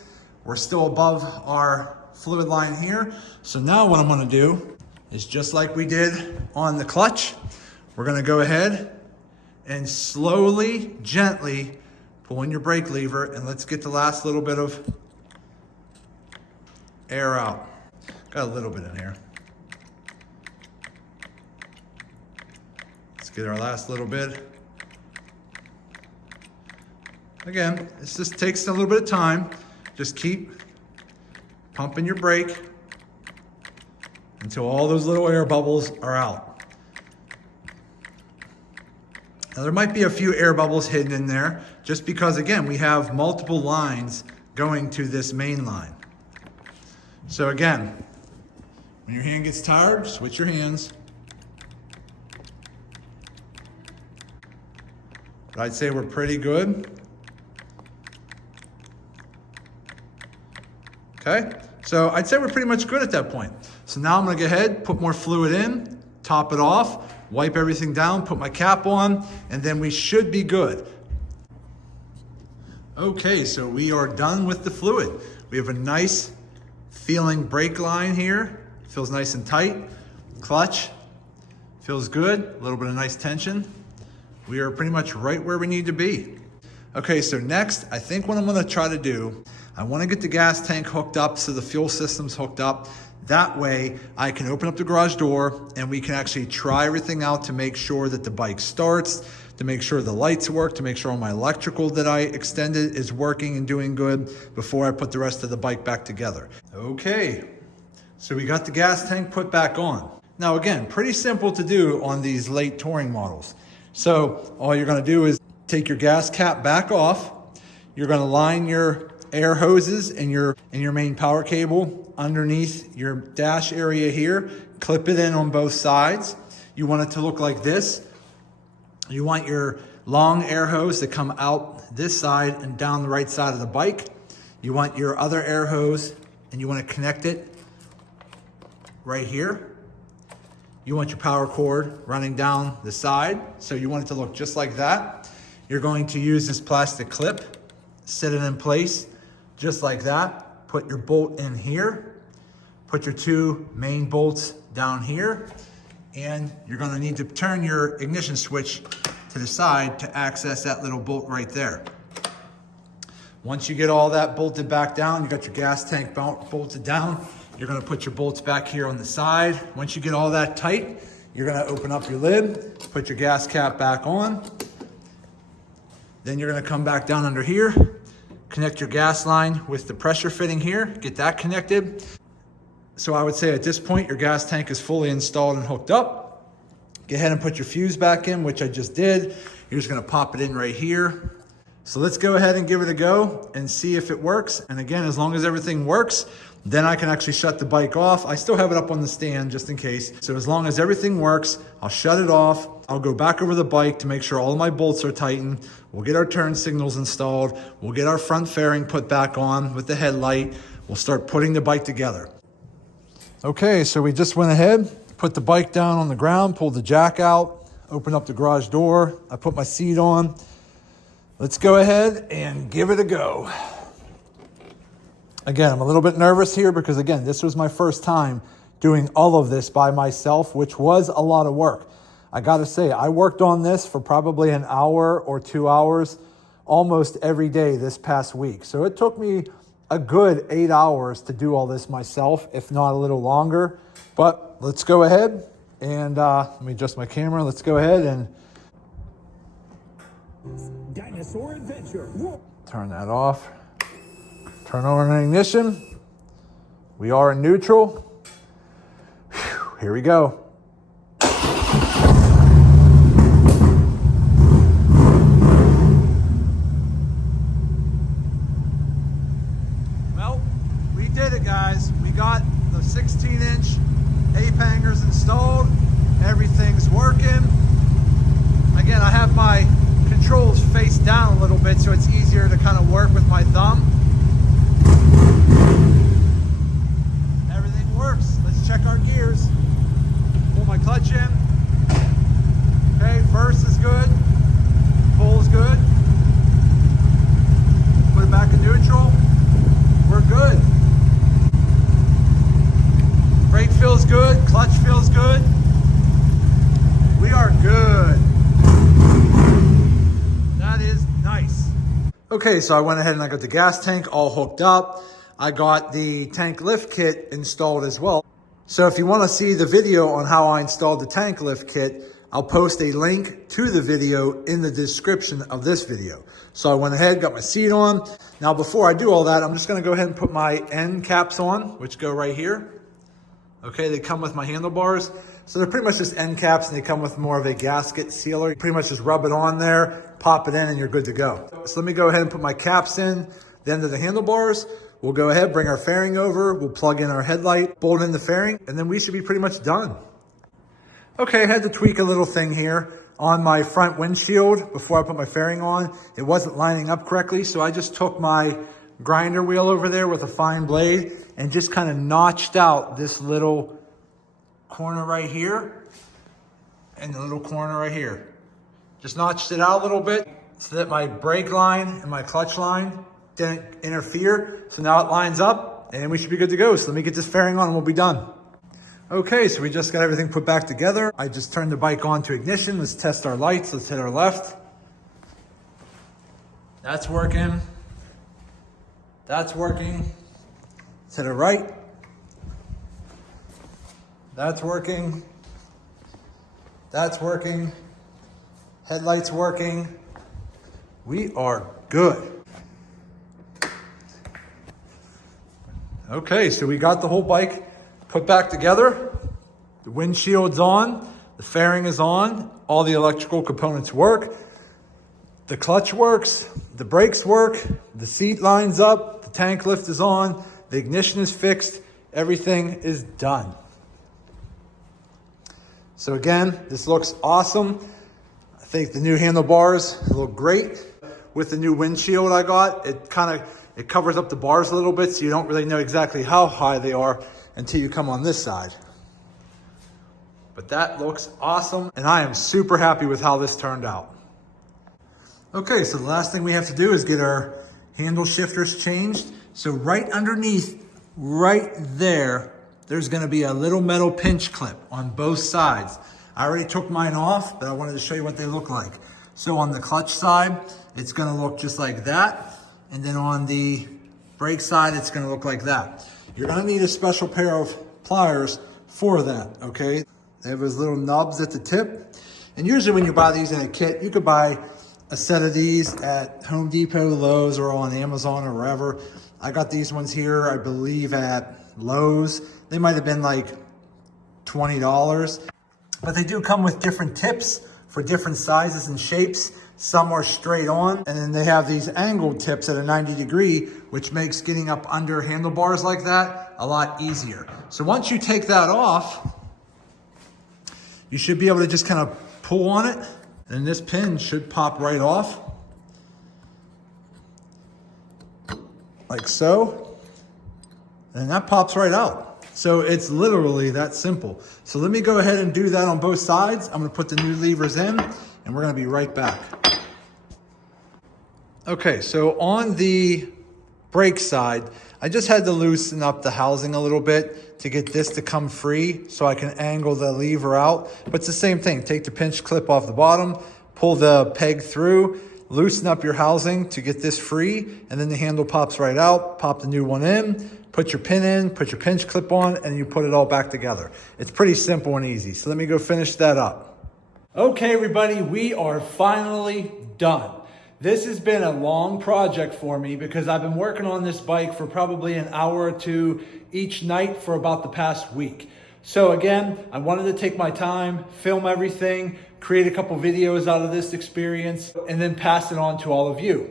We're still above our fluid line here. So now what I'm gonna do is just like we did on the clutch, we're gonna go ahead and slowly, gently pull in your brake lever, and let's get the last little bit of air out. Got a little bit in here. Let's get our last little bit. Again, this just takes a little bit of time. Just keep pumping your brake until all those little air bubbles are out. Now there might be a few air bubbles hidden in there just because, again, we have multiple lines going to this main line. So again, when your hand gets tired, switch your hands. But I'd say we're pretty good. Okay, so I'd say we're pretty much good at that point. So now I'm gonna go ahead, put more fluid in, top it off, wipe everything down, put my cap on, and then we should be good. Okay, so we are done with the fluid. We have a nice feeling brake line here. Feels nice and tight. Clutch, feels good. A little bit of nice tension. We are pretty much right where we need to be. Okay, so next, I think what I'm gonna try to do, I wanna get the gas tank hooked up so the fuel system's hooked up. That way, I can open up the garage door and we can actually try everything out to make sure that the bike starts, to make sure the lights work, to make sure all my electrical that I extended is working and doing good before I put the rest of the bike back together. Okay, so we got the gas tank put back on. Now again, pretty simple to do on these late touring models. So all you're gonna do is take your gas cap back off. You're gonna line your air hoses and your main power cable underneath your dash area here. Clip it in on both sides. You want it to look like this. You want your long air hose to come out this side and down the right side of the bike. You want your other air hose and you want to connect it right here. You want your power cord running down the side. So you want it to look just like that. You're going to use this plastic clip, set it in place just like that. Put your bolt in here. Put your two main bolts down here. And you're gonna need to turn your ignition switch to the side to access that little bolt right there. Once you get all that bolted back down, you got your gas tank bolted down, you're gonna put your bolts back here on the side. Once you get all that tight, you're gonna open up your lid, put your gas cap back on. Then you're gonna come back down under here, connect your gas line with the pressure fitting here, get that connected. So I would say at this point, your gas tank is fully installed and hooked up. Go ahead and put your fuse back in, which I just did. You're just gonna pop it in right here. So let's go ahead and give it a go and see if it works. And again, as long as everything works, then I can actually shut the bike off. I still have it up on the stand just in case. So as long as everything works, I'll shut it off. I'll go back over the bike to make sure all of my bolts are tightened. We'll get our turn signals installed. We'll get our front fairing put back on with the headlight. We'll start putting the bike together. Okay, so we just went ahead, put the bike down on the ground, pulled the jack out, opened up the garage door. I put my seat on. Let's go ahead and give it a go. Again, I'm a little bit nervous here because again, this was my first time doing all of this by myself, which was a lot of work. I gotta say, I worked on this for probably an hour or 2 hours almost every day this past week. So it took me a good 8 hours to do all this myself, if not a little longer. But let's go ahead and let me adjust my camera. Let's go ahead and Dinosaur adventure. turn that off. Turn on the ignition. We are in neutral. Whew, here we go. Well, we did it, guys. We got the 16-inch ape hangers installed. Everything's working. Again, I have my controls face down a little bit so it's easier to kind of work with my thumb. Everything works. Let's check our gears. Pull my clutch in. Okay, first is good. Pull is good. Put it back in neutral. We're good. Brake feels good. Clutch feels good. We are good. That is nice. Okay, so I went ahead and I got the gas tank all hooked up. I got the tank lift kit installed as well. So if you want to see the video on how I installed the tank lift kit, I'll post a link to the video in the description of this video. So I went ahead, got my seat on. Now before I do all that, I'm just going to go ahead and put my end caps on, which go right here. Okay, they come with my handlebars. So they're pretty much just end caps, and they come with more of a gasket sealer. You pretty much just rub it on there, pop it in, and you're good to go. So let me go ahead and put my caps in the end of the handlebars. We'll go ahead, bring our fairing over. We'll plug in our headlight, bolt in the fairing, and then we should be pretty much done. Okay, I had to tweak a little thing here on my front windshield before I put my fairing on. It wasn't lining up correctly, so I just took my grinder wheel over there with a fine blade and just kind of notched out this little corner right here and the little corner right here. Just notched it out a little bit so that my brake line and my clutch line didn't interfere. So now it lines up and we should be good to go. So let me get this fairing on and we'll be done. Okay, so we just got everything put back together. I just turned the bike on to ignition. Let's test our lights. Let's hit our left. That's working. That's working. Let's hit our right. That's working. That's working. Headlights working. We are good. Okay, so we got the whole bike put back together. The windshield's on. The fairing is on. All the electrical components work. The clutch works. The brakes work. The seat lines up. The tank lift is on. The ignition is fixed. Everything is done. So again, this looks awesome. I think the new handlebars look great. With the new windshield I got, it covers up the bars a little bit, so you don't really know exactly how high they are until you come on this side. But that looks awesome, and I am super happy with how this turned out. Okay, so the last thing we have to do is get our handle shifters changed. So right underneath, right there, there's gonna be a little metal pinch clip on both sides. I already took mine off, but I wanted to show you what they look like. So on the clutch side, it's gonna look just like that. And then on the brake side, it's gonna look like that. You're gonna need a special pair of pliers for that, okay? They have those little nubs at the tip. And usually when you buy these in a kit, you could buy a set of these at Home Depot, Lowe's, or on Amazon or wherever. I got these ones here, I believe at Lowe's. They might have been like $20, but they do come with different tips for different sizes and shapes. Some are straight on, and then they have these angled tips at a 90 degree, which makes getting up under handlebars like that a lot easier. So once you take that off, you should be able to just kind of pull on it, and this pin should pop right off. Like so. And that pops right out. So it's literally that simple. So let me go ahead and do that on both sides. I'm gonna put the new levers in and we're gonna be right back. Okay, so on the brake side, I just had to loosen up the housing a little bit to get this to come free so I can angle the lever out. But it's the same thing. Take the pinch clip off the bottom, pull the peg through, loosen up your housing to get this free, and then the handle pops right out. Pop the new one in, put your pin in, put your pinch clip on, and you put it all back together. It's pretty simple and easy. So let me go finish that up. Okay, everybody, we are finally done. This has been a long project for me because I've been working on this bike for probably an hour or two each night for about the past week. So again, I wanted to take my time, film everything, create a couple videos out of this experience, and then pass it on to all of you.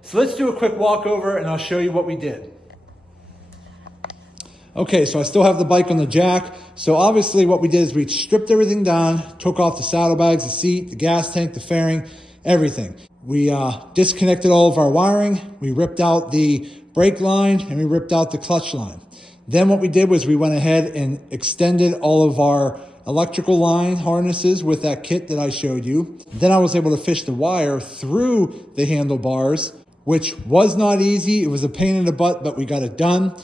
So let's do a quick walkover and I'll show you what we did. Okay, so I still have the bike on the jack. So obviously what we did is we stripped everything down, took off the saddlebags, the seat, the gas tank, the fairing, everything. We disconnected all of our wiring. We ripped out the brake line and we ripped out the clutch line. Then what we did was we went ahead and extended all of our electrical line harnesses with that kit that I showed you. Then I was able to fish the wire through the handlebars, which was not easy. It was a pain in the butt, but we got it done.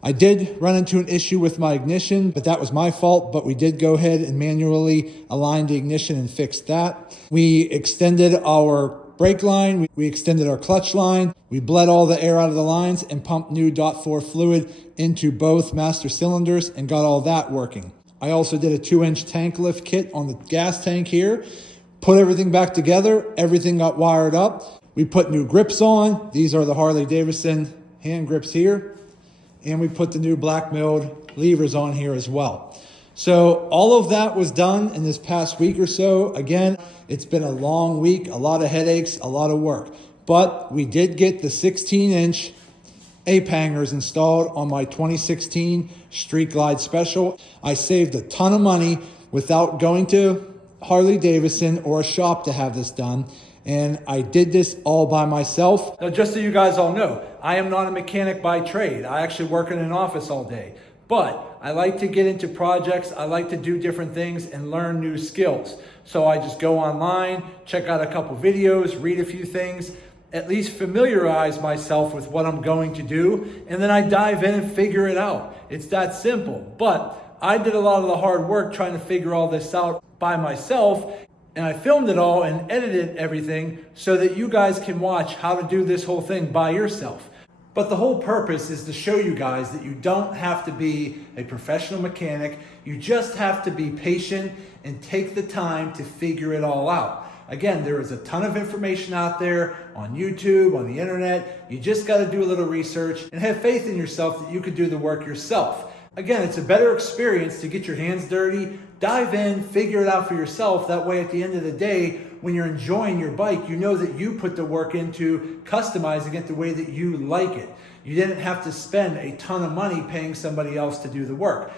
I did run into an issue with my ignition, but that was my fault, but we did go ahead and manually align the ignition and fix that. We extended our brake line, we extended our clutch line, we bled all the air out of the lines and pumped new .4 fluid into both master cylinders and got all that working. I also did a 2-inch tank lift kit on the gas tank here, put everything back together, everything got wired up. We put new grips on. These are the Harley Davidson hand grips here. And we put the new black milled levers on here as well. So all of that was done in this past week or so. Again, it's been a long week, a lot of headaches, a lot of work. But we did get the 16-inch ape hangers installed on my 2016 Street Glide Special. I saved a ton of money without going to Harley Davidson or a shop to have this done. And I did this all by myself. Now, just so you guys all know, I am not a mechanic by trade. I actually work in an office all day. But I like to get into projects. I like to do different things and learn new skills. So I just go online, check out a couple videos, read a few things, at least familiarize myself with what I'm going to do. And then I dive in and figure it out. It's that simple. But I did a lot of the hard work trying to figure all this out by myself. And I filmed it all and edited everything so that you guys can watch how to do this whole thing by yourself. But the whole purpose is to show you guys that you don't have to be a professional mechanic. You just have to be patient and take the time to figure it all out. Again, there is a ton of information out there on YouTube, on the internet. You just got to do a little research and have faith in yourself that you could do the work yourself. Again, it's a better experience to get your hands dirty, dive in, figure it out for yourself. That way, at the end of the day, when you're enjoying your bike, you know that you put the work into customizing it the way that you like it. You didn't have to spend a ton of money paying somebody else to do the work.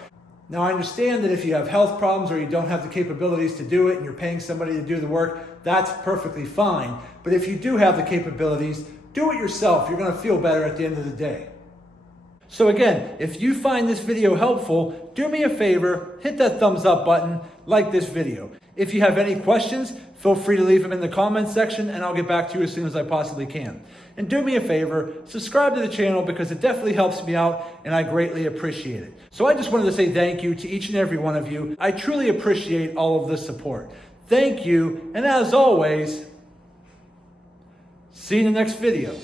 Now, I understand that if you have health problems or you don't have the capabilities to do it and you're paying somebody to do the work, that's perfectly fine. But if you do have the capabilities, do it yourself. You're going to feel better at the end of the day. So again, if you find this video helpful, do me a favor, hit that thumbs up button, like this video. If you have any questions, feel free to leave them in the comments section and I'll get back to you as soon as I possibly can. And do me a favor, subscribe to the channel because it definitely helps me out and I greatly appreciate it. So I just wanted to say thank you to each and every one of you. I truly appreciate all of the support. Thank you, and as always, see you in the next video.